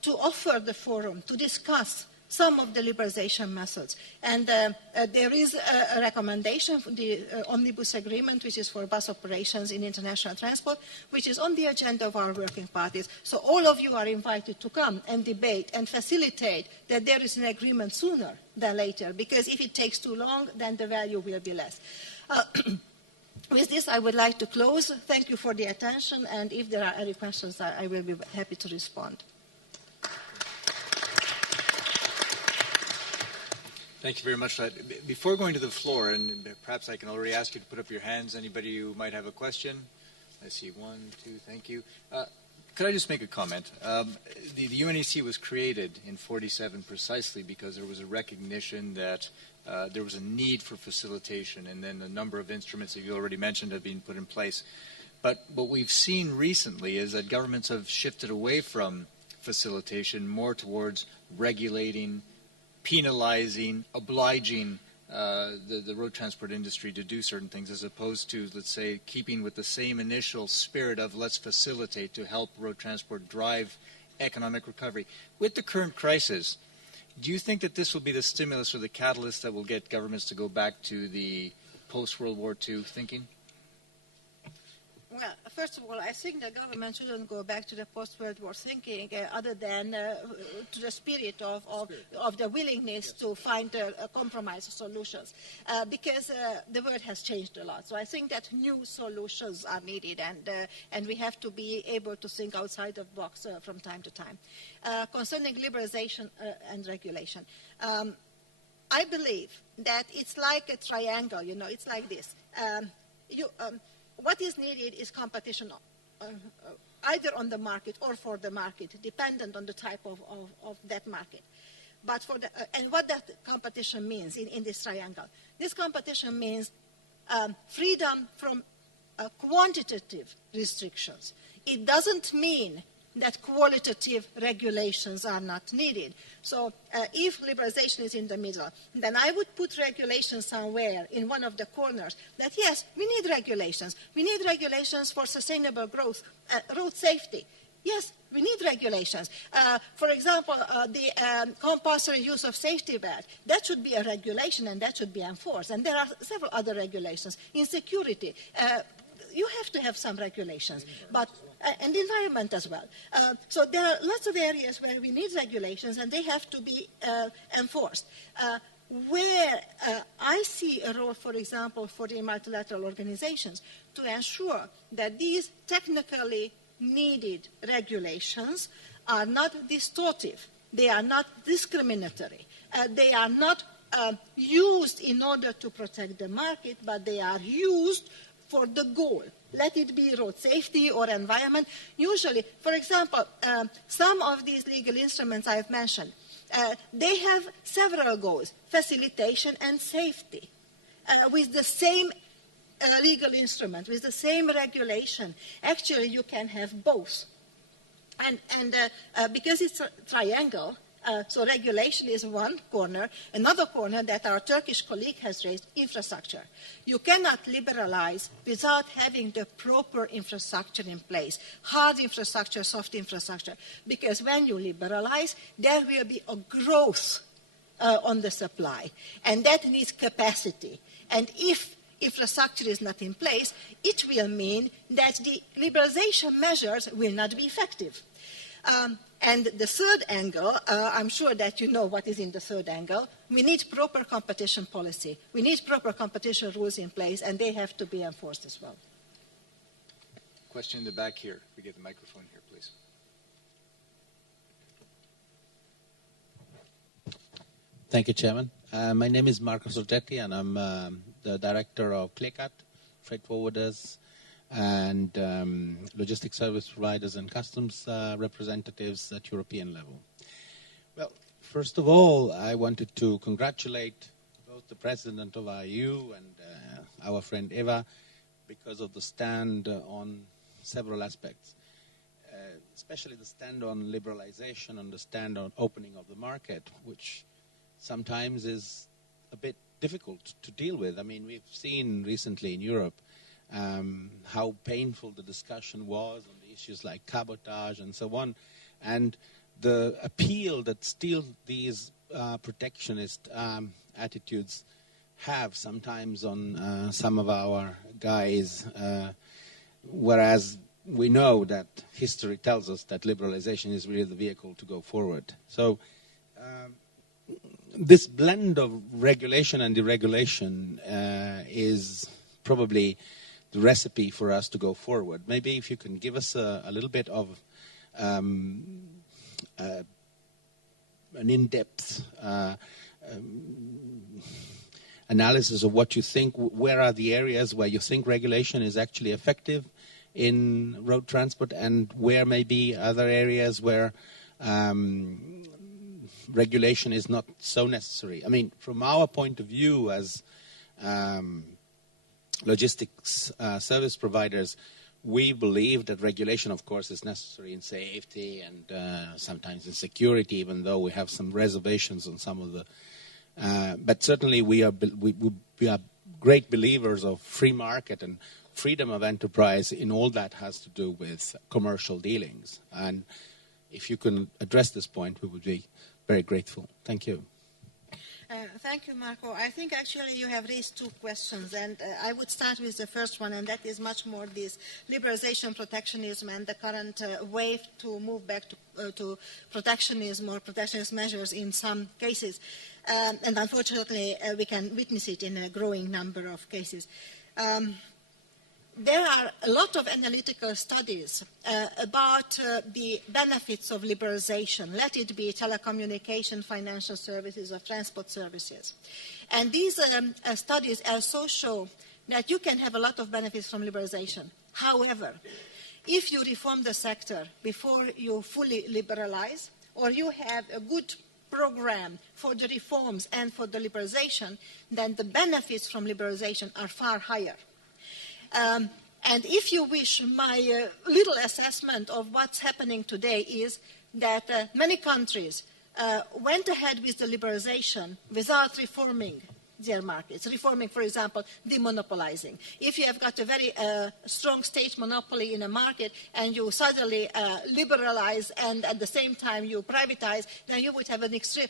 to offer the forum to discuss some of the liberalization methods. And there is a recommendation for the Omnibus Agreement, which is for bus operations in international transport, which is on the agenda of our working parties. So all of you are invited to come and debate and facilitate that there is an agreement sooner than later, because if it takes too long, then the value will be less. With this, I would like to close. Thank you for the attention, and if there are any questions, I will be happy to respond. Thank you very much. Before going to the floor, and perhaps I can already ask you to put up your hands, anybody who might have a question. I see one, two, thank you. Could I just make a comment? The UNECE was created in 1947 precisely because there was a recognition that there was a need for facilitation, and then a number of instruments that you already mentioned have been put in place. But what we've seen recently is that governments have shifted away from facilitation more towards regulating, penalizing, obliging the road transport industry to do certain things, as opposed to, let's say, keeping with the same initial spirit of let's facilitate to help road transport drive economic recovery. With the current crisis, do you think that this will be the stimulus or the catalyst that will get governments to go back to the post-World War II thinking? Well, first of all, I think the government shouldn't go back to the post-World War thinking other than to the spirit of the willingness to find compromise solutions, because the world has changed a lot. So I think that new solutions are needed, and we have to be able to think outside the box from time to time. Concerning liberalization and regulation, I believe that it's like a triangle, you know, it's like this. What is needed is competition, either on the market or for the market, dependent on the type of that market. But for the, and what that competition means in this triangle. This competition means freedom from quantitative restrictions. It doesn't mean that qualitative regulations are not needed. So if liberalization is in the middle, then I would put regulations somewhere in one of the corners that, yes, we need regulations. We need regulations for sustainable growth, road safety. Yes, we need regulations. For example, the compulsory use of safety belt, that should be a regulation and that should be enforced. And there are several other regulations. In security, you have to have some regulations, but and the environment as well. So there are lots of areas where we need regulations and they have to be enforced. Where I see a role, for example, for the multilateral organizations to ensure that these technically needed regulations are not distortive, they are not discriminatory, they are not used in order to protect the market, but they are used for the goal. Let it be road safety or environment. Usually, for example, some of these legal instruments I have mentioned, they have several goals, facilitation and safety. With the same legal instrument, with the same regulation, actually you can have both. And because it's a triangle, so regulation is one corner. Another corner that our Turkish colleague has raised, infrastructure. You cannot liberalize without having the proper infrastructure in place, hard infrastructure, soft infrastructure, because when you liberalize, there will be a growth on the supply, and that needs capacity. And if infrastructure is not in place, it will mean that the liberalization measures will not be effective. And the third angle, I'm sure that you know what is in the third angle. We need proper competition policy. We need proper competition rules in place, and they have to be enforced as well. Question in the back here. We get the microphone here, please. Thank you, Chairman. My name is Marcos Orgetti, and I'm the director of CLECAT, Freight Forwarders, and logistics service providers and customs representatives at European level. Well, first of all, I wanted to congratulate both the President of IU and our friend Eva because of the stand on several aspects, especially the stand on liberalization and the stand on opening of the market, which sometimes is a bit difficult to deal with. I mean, we've seen recently in Europe how painful the discussion was on the issues like cabotage and so on, and the appeal that still these protectionist attitudes have sometimes on some of our guys, whereas we know that history tells us that liberalization is really the vehicle to go forward. So this blend of regulation and deregulation is probably the recipe for us to go forward. Maybe if you can give us a little bit of an in-depth analysis of what you think, where are the areas where you think regulation is actually effective in road transport, and where may be other areas where regulation is not so necessary. I mean, from our point of view as logistics service providers, we believe that regulation, of course, is necessary in safety and sometimes in security, even though we have some reservations on some of the But certainly we are great believers of free market and freedom of enterprise in all that has to do with commercial dealings. And if you can address this point, we would be very grateful. Thank you. Thank you, Marco. I think actually you have raised two questions, and I would start with the first one, and that is much more this liberalization, protectionism, and the current wave to move back to protectionism or protectionist measures in some cases. And unfortunately, we can witness it in a growing number of cases. There are a lot of analytical studies about the benefits of liberalization, let it be telecommunication, financial services, or transport services. And these studies also show that you can have a lot of benefits from liberalization. However, if you reform the sector before you fully liberalize, or you have a good program for the reforms and for the liberalization, then the benefits from liberalization are far higher. And if you wish, my little assessment of what's happening today is that many countries went ahead with the liberalization without reforming their markets, reforming, for example, demonopolizing. If you have got a very strong state monopoly in a market and you suddenly liberalize and at the same time you privatize, then you would have an extreme,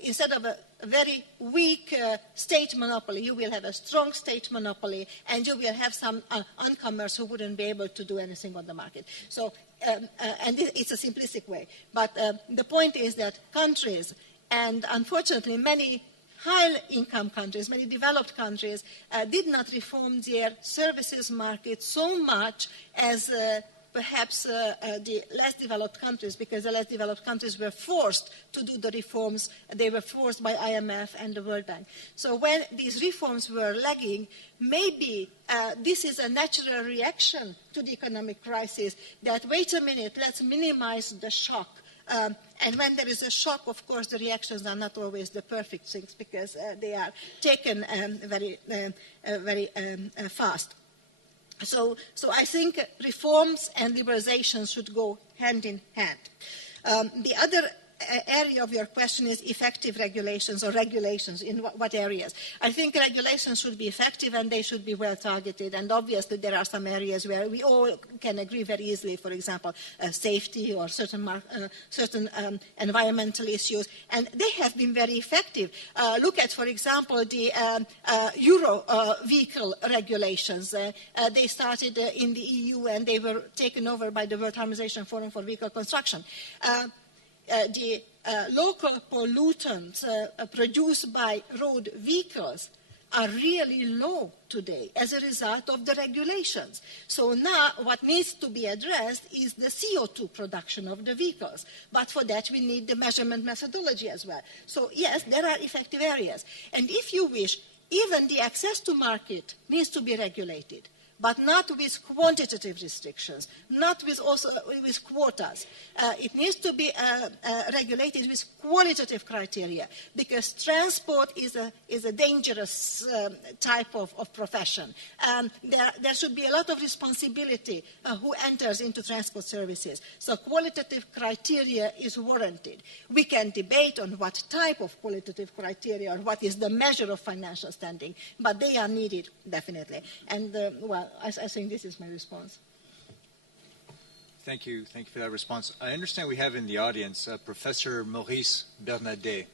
instead of a very weak state monopoly, you will have a strong state monopoly and you will have some uncomers who wouldn't be able to do anything on the market. So, and it's a simplistic way. But the point is that countries, and unfortunately many high-income countries, many developed countries, did not reform their services market so much as perhaps the less developed countries, because the less developed countries were forced to do the reforms. They were forced by IMF and the World Bank. So when these reforms were lagging, maybe this is a natural reaction to the economic crisis, that wait a minute, let's minimize the shock. And when there is a shock, of course, the reactions are not always the perfect things because they are taken very fast. So I think reforms and liberalization should go hand in hand. The other area of your question is effective regulations or regulations in what areas. I think regulations should be effective and they should be well targeted, and obviously there are some areas where we all can agree very easily, for example, safety or certain environmental issues, and they have been very effective. Look at, for example, the Euro vehicle regulations. They started in the EU and they were taken over by the World Harmonization Forum for Vehicle Construction. The local pollutants produced by road vehicles are really low today as a result of the regulations. So now what needs to be addressed is the CO2 production of the vehicles. But for that we need the measurement methodology as well. So yes, there are effective areas. And if you wish, even the access to market needs to be regulated, but not with quantitative restrictions, not with quotas. It needs to be regulated with qualitative criteria, because transport is a dangerous type of profession. There should be a lot of responsibility who enters into transport services. So qualitative criteria is warranted. We can debate on what type of qualitative criteria or what is the measure of financial standing, but they are needed, definitely. And, well, I think this is my response. Thank you for that response. I understand we have in the audience Professor Maurice Bernadet,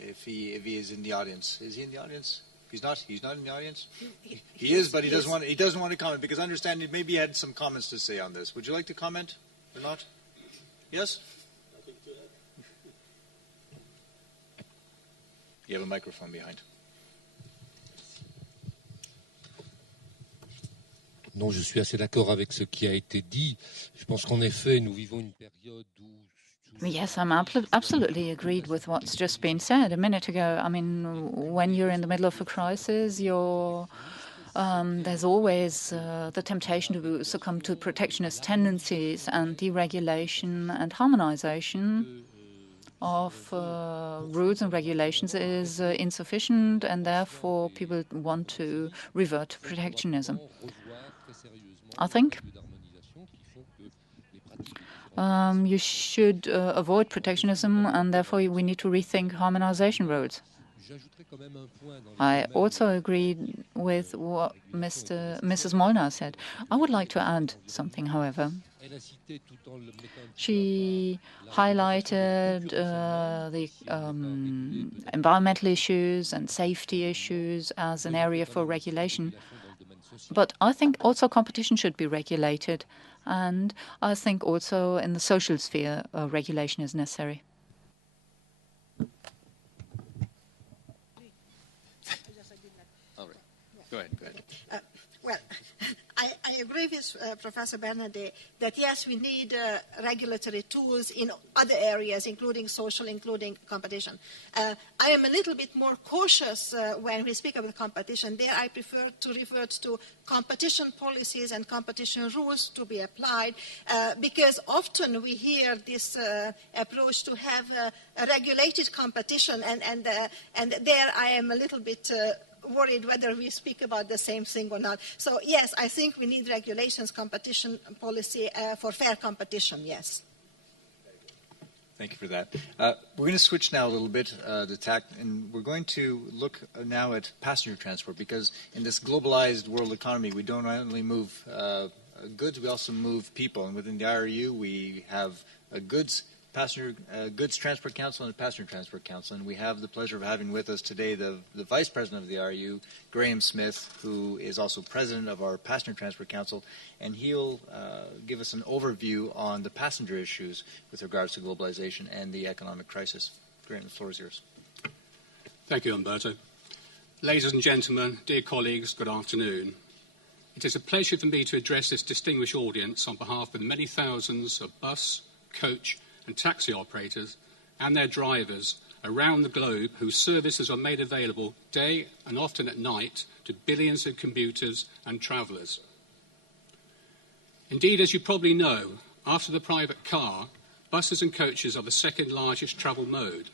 if he is in the audience. Is he in the audience? He's not in the audience? He is, but he doesn't want to comment, because I understand he maybe had some comments to say on this. Would you like to comment or not? Yes? You have a microphone behind. Non, je suis assez d'accord avec ce qui a été dit. Je pense qu'en effet, nous vivons une période où... Yes, I'm absolutely agreed with what's just been said a minute ago. I mean, when you're in the middle of a crisis, there's always the temptation to succumb to protectionist tendencies, and deregulation and harmonization of rules and regulations is insufficient, and therefore people want to revert to protectionism. I think you should avoid protectionism, and therefore we need to rethink harmonization rules. I also agree with what Mrs. Molnar said. I would like to add something, however. She highlighted the environmental issues and safety issues as an area for regulation. But I think also competition should be regulated. And I think also in the social sphere, regulation is necessary. Go ahead. Well, I agree with Professor Bernadette that yes, we need regulatory tools in other areas, including social, including competition. I am a little bit more cautious when we speak about competition. There I prefer to refer to competition policies and competition rules to be applied, because often we hear this approach to have a regulated competition, and there I am a little bit worried whether we speak about the same thing or not. So yes, I think we need regulations, competition policy for fair competition, yes. Thank you for that. We're going to switch now a little bit the tack, and we're going to look now at passenger transport, because in this globalized world economy, we don't only move goods, we also move people. And within the IRU, we have a Goods Transport Council and a Passenger Transport Council. And we have the pleasure of having with us today the Vice President of the IRU, Graham Smith, who is also President of our Passenger Transport Council. And he'll give us an overview on the passenger issues with regards to globalization and the economic crisis. Graham, the floor is yours. Thank you, Umberto. Ladies and gentlemen, dear colleagues, good afternoon. It is a pleasure for me to address this distinguished audience on behalf of the many thousands of bus, coach, and taxi operators and their drivers around the globe whose services are made available day and often at night to billions of commuters and travellers. Indeed, as you probably know, after the private car, buses and coaches are the second largest travel mode,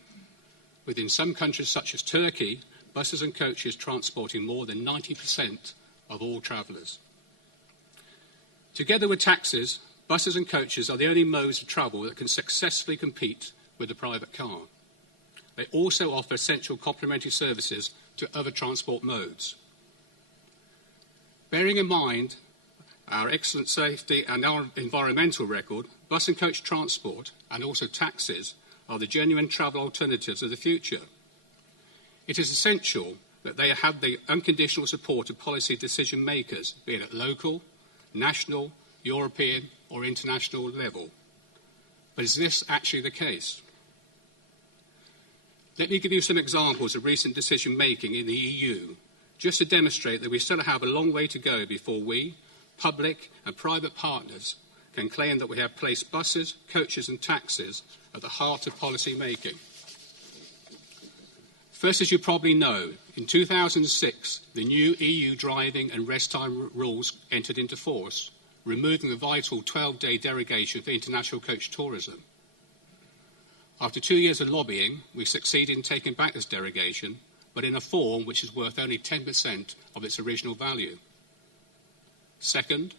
within some countries such as Turkey, buses and coaches transporting more than 90% of all travellers. Together with taxis, buses and coaches are the only modes of travel that can successfully compete with the private car. They also offer essential complementary services to other transport modes. Bearing in mind our excellent safety and our environmental record, bus and coach transport, and also taxis, are the genuine travel alternatives of the future. It is essential that they have the unconditional support of policy decision makers, be it at local, national, European or international level. But is this actually the case? Let me give you some examples of recent decision making in the EU, just to demonstrate that we still have a long way to go before we, public and private partners, can claim that we have placed buses, coaches and taxis at the heart of policy making. First, as you probably know, in 2006, the new EU driving and rest time rules entered into force, removing the vital 12-day derogation for international coach tourism. After 2 years of lobbying, we succeeded in taking back this derogation, but in a form which is worth only 10% of its original value. Second,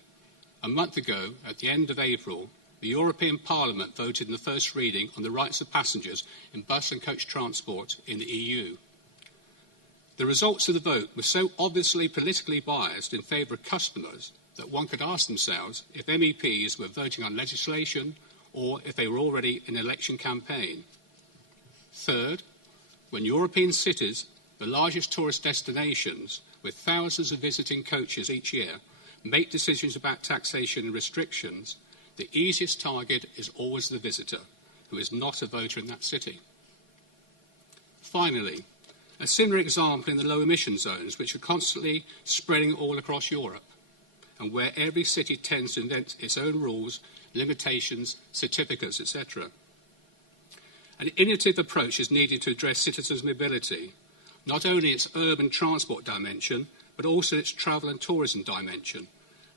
a month ago, at the end of April, the European Parliament voted in the first reading on the rights of passengers in bus and coach transport in the EU. The results of the vote were so obviously politically biased in favour of customers that one could ask themselves if MEPs were voting on legislation or if they were already in an election campaign. Third, when European cities, the largest tourist destinations with thousands of visiting coaches each year, make decisions about taxation and restrictions, the easiest target is always the visitor, who is not a voter in that city. Finally, a similar example in the low emission zones, which are constantly spreading all across Europe, and where every city tends to invent its own rules, limitations, certificates, etc. An innovative approach is needed to address citizens' mobility, not only its urban transport dimension, but also its travel and tourism dimension,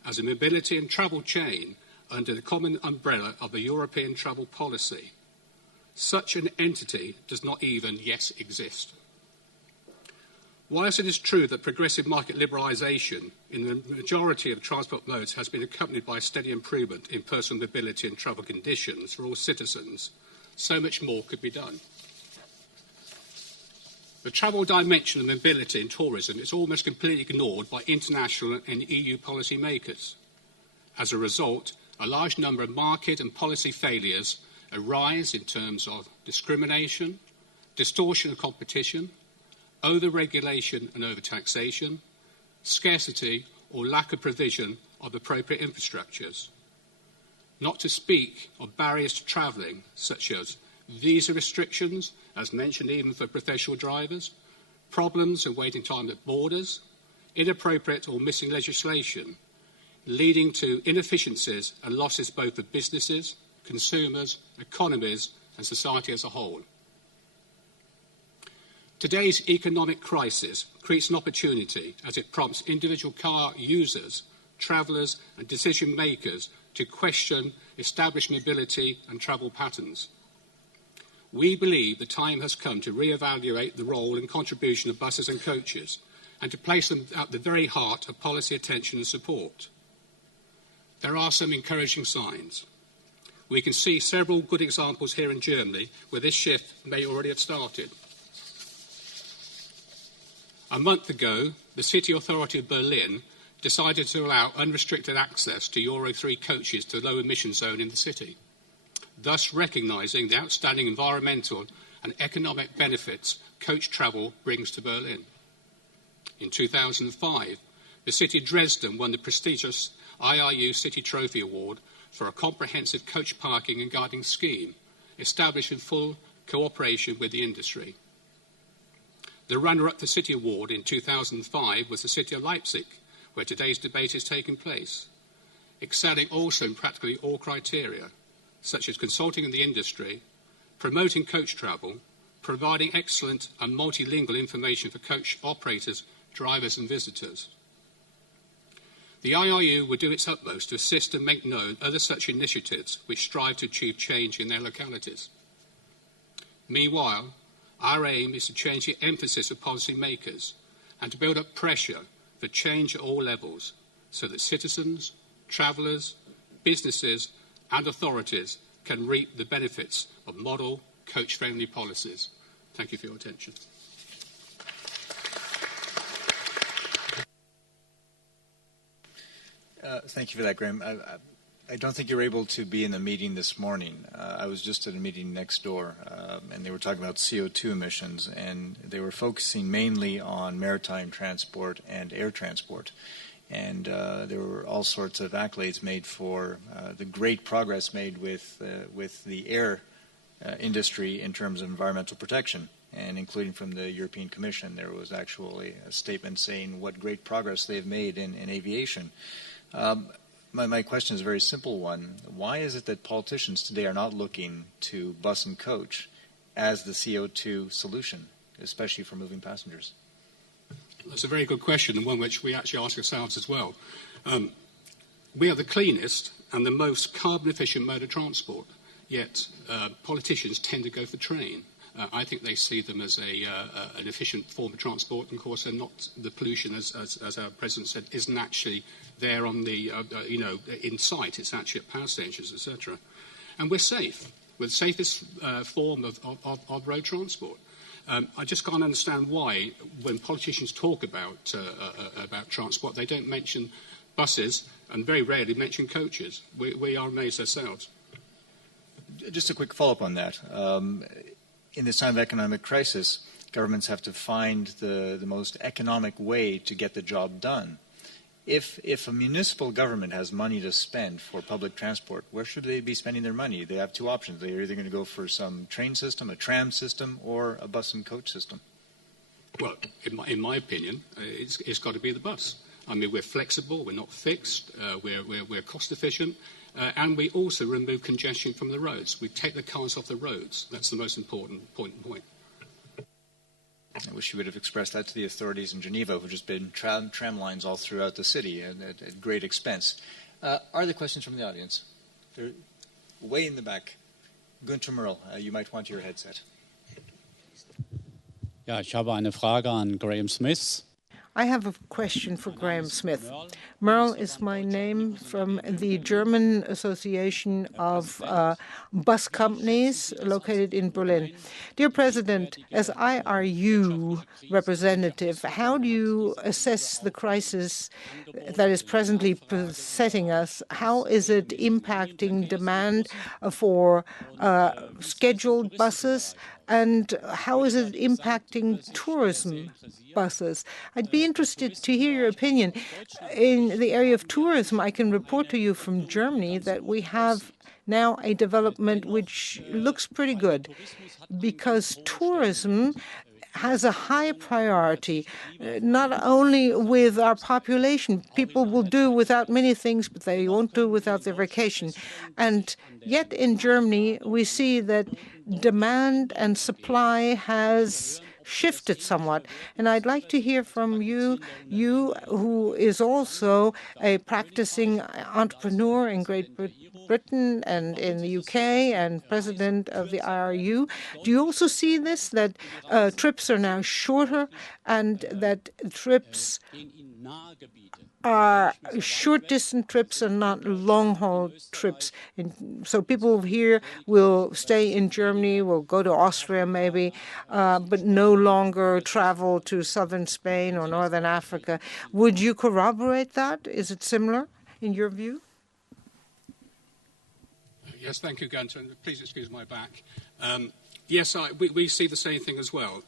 as a mobility and travel chain under the common umbrella of the European travel policy. Such an entity does not even yet exist. Whilst it is true that progressive market liberalisation in the majority of transport modes has been accompanied by a steady improvement in personal mobility and travel conditions for all citizens, so much more could be done. The travel dimension of mobility in tourism is almost completely ignored by international and EU policy makers. As a result, a large number of market and policy failures arise in terms of discrimination, distortion of competition, over-regulation and over-taxation, scarcity or lack of provision of appropriate infrastructures. Not to speak of barriers to travelling, such as visa restrictions, as mentioned even for professional drivers, problems and waiting time at borders, inappropriate or missing legislation, leading to inefficiencies and losses both for businesses, consumers, economies and society as a whole. Today's economic crisis creates an opportunity as it prompts individual car users, travellers and decision makers to question established mobility and travel patterns. We believe the time has come to re-evaluate the role and contribution of buses and coaches and to place them at the very heart of policy attention and support. There are some encouraging signs. We can see several good examples here in Germany where this shift may already have started. A month ago, the City Authority of Berlin decided to allow unrestricted access to Euro 3 coaches to the low emission zone in the city, thus recognising the outstanding environmental and economic benefits coach travel brings to Berlin. In 2005, the city of Dresden won the prestigious IRU City Trophy Award for a comprehensive coach parking and guarding scheme, established in full cooperation with the industry. The runner-up to City Award in 2005 was the city of Leipzig, where today's debate is taking place, excelling also in practically all criteria, such as consulting in the industry, promoting coach travel, providing excellent and multilingual information for coach operators, drivers and visitors. The IRU will do its utmost to assist and make known other such initiatives which strive to achieve change in their localities. Meanwhile, our aim is to change the emphasis of policy makers and to build up pressure for change at all levels so that citizens, travellers, businesses and authorities can reap the benefits of model coach-friendly policies. Thank you for your attention. Thank you for that, Graham. I don't think you were able to be in the meeting this morning. I was just at a meeting next door, and they were talking about CO2 emissions, and they were focusing mainly on maritime transport and air transport. And there were all sorts of accolades made for the great progress made with the air industry in terms of environmental protection, and including from the European Commission. There was actually a statement saying what great progress they've made in aviation. My question is a very simple one. Why is it that politicians today are not looking to bus and coach as the CO2 solution, especially for moving passengers? That's a very good question, and one which we actually ask ourselves as well. We are the cleanest and the most carbon-efficient mode of transport, yet politicians tend to go for train. I think they see them as an efficient form of transport, and of course, they're not the pollution, as our president said, isn't actually there on the in sight. It's actually at power stations, etc. And we're safe. We're the safest form of road transport. I just can't understand why, when politicians talk about transport, they don't mention buses and very rarely mention coaches. We are amazed ourselves. Just a quick follow-up on that. In this time of economic crisis, governments have to find the most economic way to get the job done. If a municipal government has money to spend for public transport, where should they be spending their money? They have two options. They're either going to go for some train system, a tram system, or a bus and coach system. Well, in my opinion, it's got to be the bus. I mean, we're flexible, we're not fixed, we're cost efficient, and we also remove congestion from the roads. We take the cars off the roads. That's the most important point. I wish you would have expressed that to the authorities in Geneva, who've just been tram lines all throughout the city at great expense. Are there questions from the audience? They're way in the back. Günther Merle, you might want your headset. Ja, ich habe eine Frage an Graham Smith. I have a question for Graham Smith. Merle is my name from the German Association of Bus Companies located in Berlin. Dear President, as IRU representative, how do you assess the crisis that is presently besetting us? How is it impacting demand for scheduled buses? And how is it impacting tourism buses? I'd be interested to hear your opinion. In the area of tourism, I can report to you from Germany that we have now a development which looks pretty good, because tourism has a high priority, not only with our population. People will do without many things, but they won't do without their vacation. And yet in Germany, we see that demand and supply has shifted somewhat. And I'd like to hear from you who is also a practicing entrepreneur in Great Britain and in the UK and president of the IRU. Do you also see this, that trips are now shorter and that trips are short-distance trips and not long-haul trips? And so people here will stay in Germany, will go to Austria maybe, but no longer travel to southern Spain or northern Africa. Would you corroborate that? Is it similar in your view? Yes, thank you, Gunther. Please excuse my back. Yes, we see the same thing as well.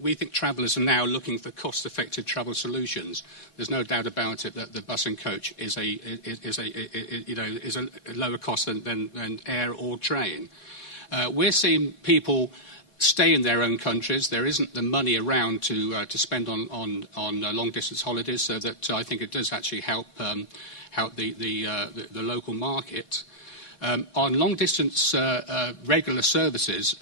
We think travellers are now looking for cost-effective travel solutions. There's no doubt about it that the bus and coach is a lower cost than air or train. We're seeing people stay in their own countries. There isn't the money around to spend on long-distance holidays, so that I think it does actually help the local market. On long-distance regular services,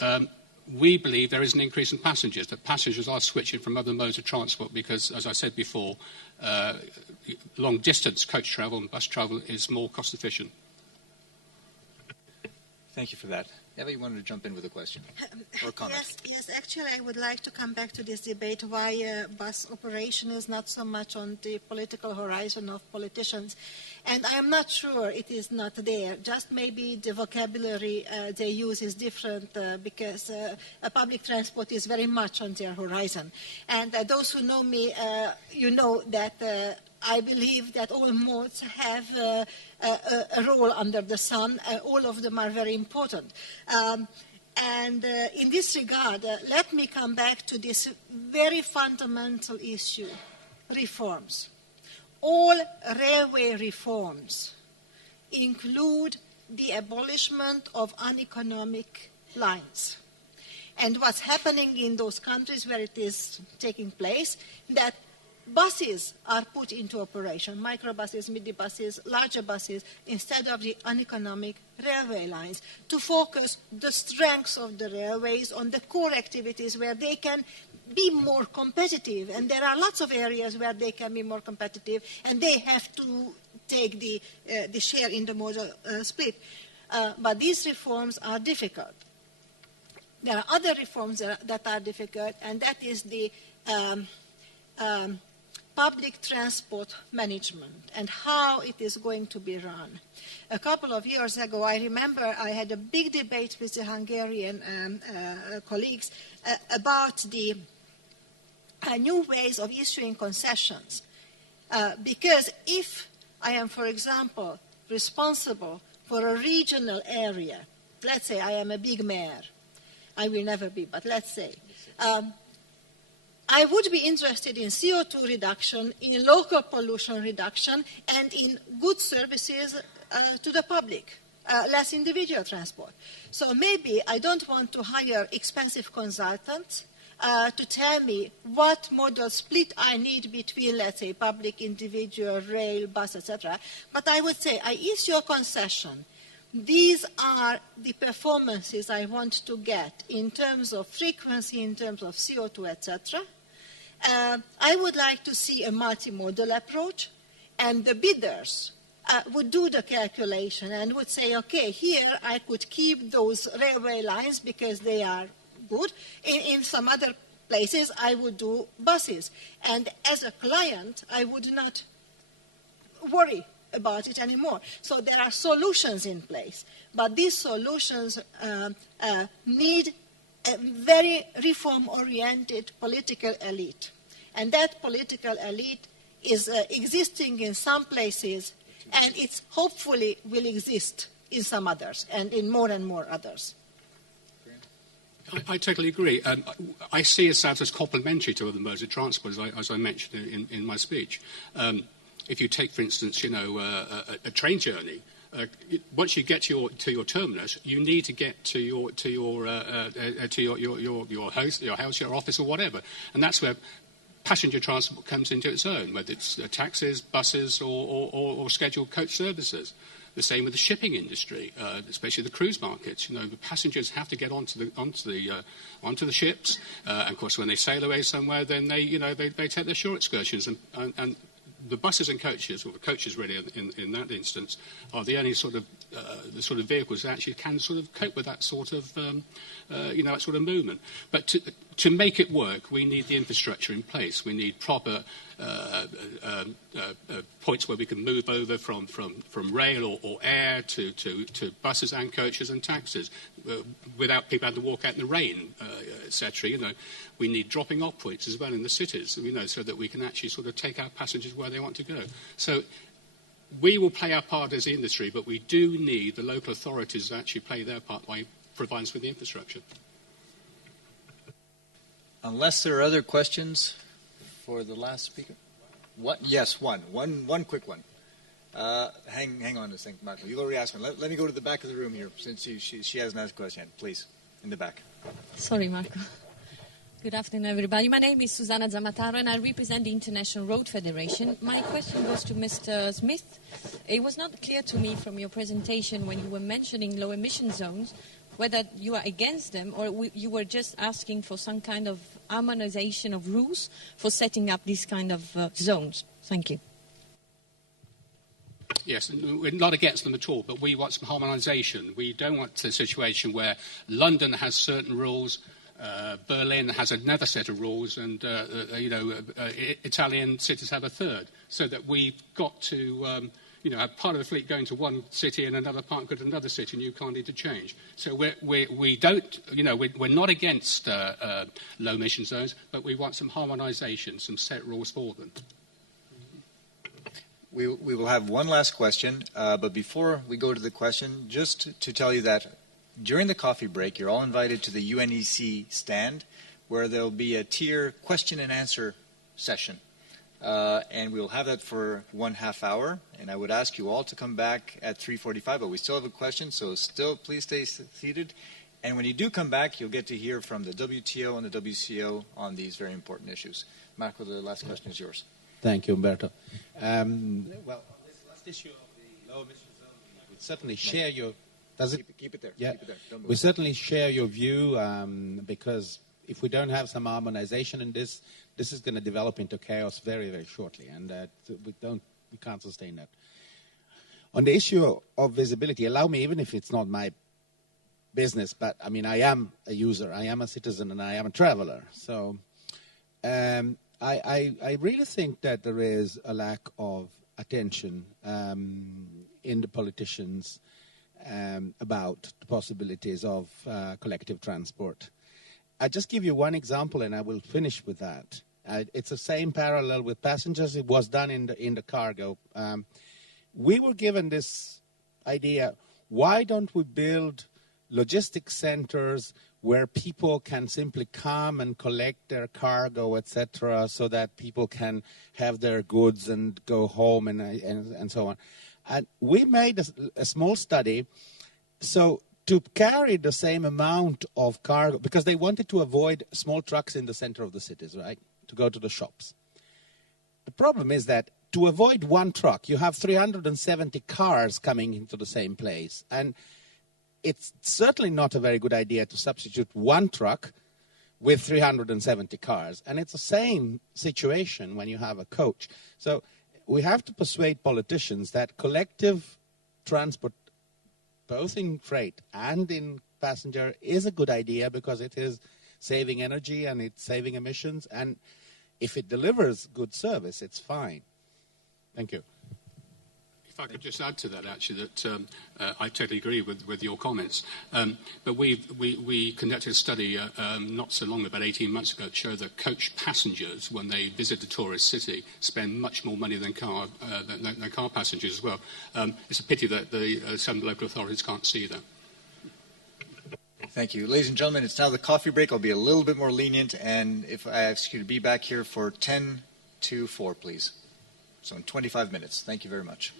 we believe there is an increase in passengers, that passengers are switching from other modes of transport because, as I said before, long-distance coach travel and bus travel is more cost-efficient. Thank you for that. Eva, you wanted to jump in with a question or comment? Yes, actually I would like to come back to this debate why bus operation is not so much on the political horizon of politicians. And I am not sure it is not there. Just maybe the vocabulary they use is different because public transport is very much on their horizon. And those who know me, you know that I believe that all modes have a role under the sun. All of them are very important. And in this regard, let me come back to this very fundamental issue, reforms. All railway reforms include the abolishment of uneconomic lines. And what's happening in those countries where it is taking place, that buses are put into operation, microbuses, midi-buses, larger buses, instead of the uneconomic railway lines, to focus the strengths of the railways on the core activities where they can be more competitive. And there are lots of areas where they can be more competitive, and they have to take the share in the modal split. But these reforms are difficult. There are other reforms that are difficult, and that is the public transport management and how it is going to be run. A couple of years ago, I remember I had a big debate with the Hungarian colleagues about the new ways of issuing concessions. Because if I am, for example, responsible for a regional area, let's say I am a big mayor, I will never be, but let's say, I would be interested in CO2 reduction, in local pollution reduction, and in good services to the public, less individual transport. So maybe I don't want to hire expensive consultants to tell me what modal split I need between, let's say, public, individual, rail, bus, etc. But I would say, I issue a concession. These are the performances I want to get in terms of frequency, in terms of CO2, etc. I would like to see a multimodal approach, and the bidders would do the calculation and would say, okay, here I could keep those railway lines because they are good. In some other places, I would do buses. And as a client, I would not worry about it anymore. So there are solutions in place. But these solutions need a very reform-oriented political elite. And that political elite is existing in some places, and it hopefully will exist in some others, and in more and more others. I totally agree. I see ourselves as complementary to other modes of transport, as I mentioned in my speech. If you take, for instance, a train journey, once you get to your terminus, you need to get to your house, your office, or whatever, and that's where passenger transport comes into its own, whether it's taxis, buses, or scheduled coach services. The same with the shipping industry, especially the cruise markets. The passengers have to get onto the ships, and of course, when they sail away somewhere, then they take their shore excursions, and the buses and coaches, or the coaches really in that instance, are the only sort of vehicles that actually can sort of cope with that sort of that sort of movement. But to make it work, we need the infrastructure in place. We need proper points where we can move over from rail or air to buses and coaches and taxis without people having to walk out in the rain, etc. We need dropping off points as well in the cities, so that we can actually sort of take our passengers where they want to go. So we will play our part as the industry, but we do need the local authorities to actually play their part by providing us with the infrastructure. Unless there are other questions for the last speaker? What? Yes, one quick one. Hang on a second, Marco. You've already asked one. Let me go to the back of the room here, since she hasn't asked a question. Please, in the back. Sorry, Marco. Good afternoon, everybody. My name is Susanna Zamataro, and I represent the International Road Federation. My question goes to Mr. Smith. It was not clear to me from your presentation when you were mentioning low emission zones whether you are against them or you were just asking for some kind of harmonization of rules for setting up these kind of zones. Thank you. Yes, we're not against them at all, but we want some harmonisation. We don't want a situation where London has certain rules, Berlin has another set of rules, and Italian cities have a third. So that we've got to, have part of the fleet going to one city and another part go to another city, and you can't interchange. So we don't, we're not against low emission zones, but we want some harmonisation, some set rules for them. We will have one last question, but before we go to the question, just to tell you that during the coffee break, you're all invited to the UNECE stand, where there'll be a tier question and answer session. And we'll have that for 1.5 hours. And I would ask you all to come back at 3:45, but we still have a question, so still please stay seated. And when you do come back, you'll get to hear from the WTO and the WCO on these very important issues. Marco, the last question is yours. Thank you, Umberto. Well, on this last issue of the low emission zone, we certainly share your... Keep it there. Yeah. Keep it there. Don't move. We certainly share your view because if we don't have some harmonization in this is going to develop into chaos very, very shortly, and we can't sustain that. On the issue of visibility, allow me, even if it's not my business, but I mean, I am a user, I am a citizen, and I am a traveler. So I really think that there is a lack of attention in the politicians about the possibilities of collective transport. I'll just give you one example, and I will finish with that. It's the same parallel with passengers. It was done in the cargo. We were given this idea, why don't we build logistics centers where people can simply come and collect their cargo, etc., so that people can have their goods and go home and so on. And we made a small study, so to carry the same amount of cargo, because they wanted to avoid small trucks in the center of the cities, right, to go to the shops. The problem is that to avoid one truck, you have 370 cars coming into the same place. And it's certainly not a very good idea to substitute one truck with 370 cars. And it's the same situation when you have a coach. So we have to persuade politicians that collective transport, both in freight and in passenger, is a good idea because it is saving energy and it's saving emissions. And if it delivers good service, it's fine. Thank you. If I could just add to that, actually, that I totally agree with your comments. But we conducted a study not so long, about 18 months ago, that showed that coach passengers, when they visit a tourist city, spend much more money than car passengers as well. It's a pity that some local authorities can't see that. Thank you. Ladies and gentlemen, it's now the coffee break. I'll be a little bit more lenient, and if I ask you to be back here for 10 to 4, please. So in 25 minutes. Thank you very much.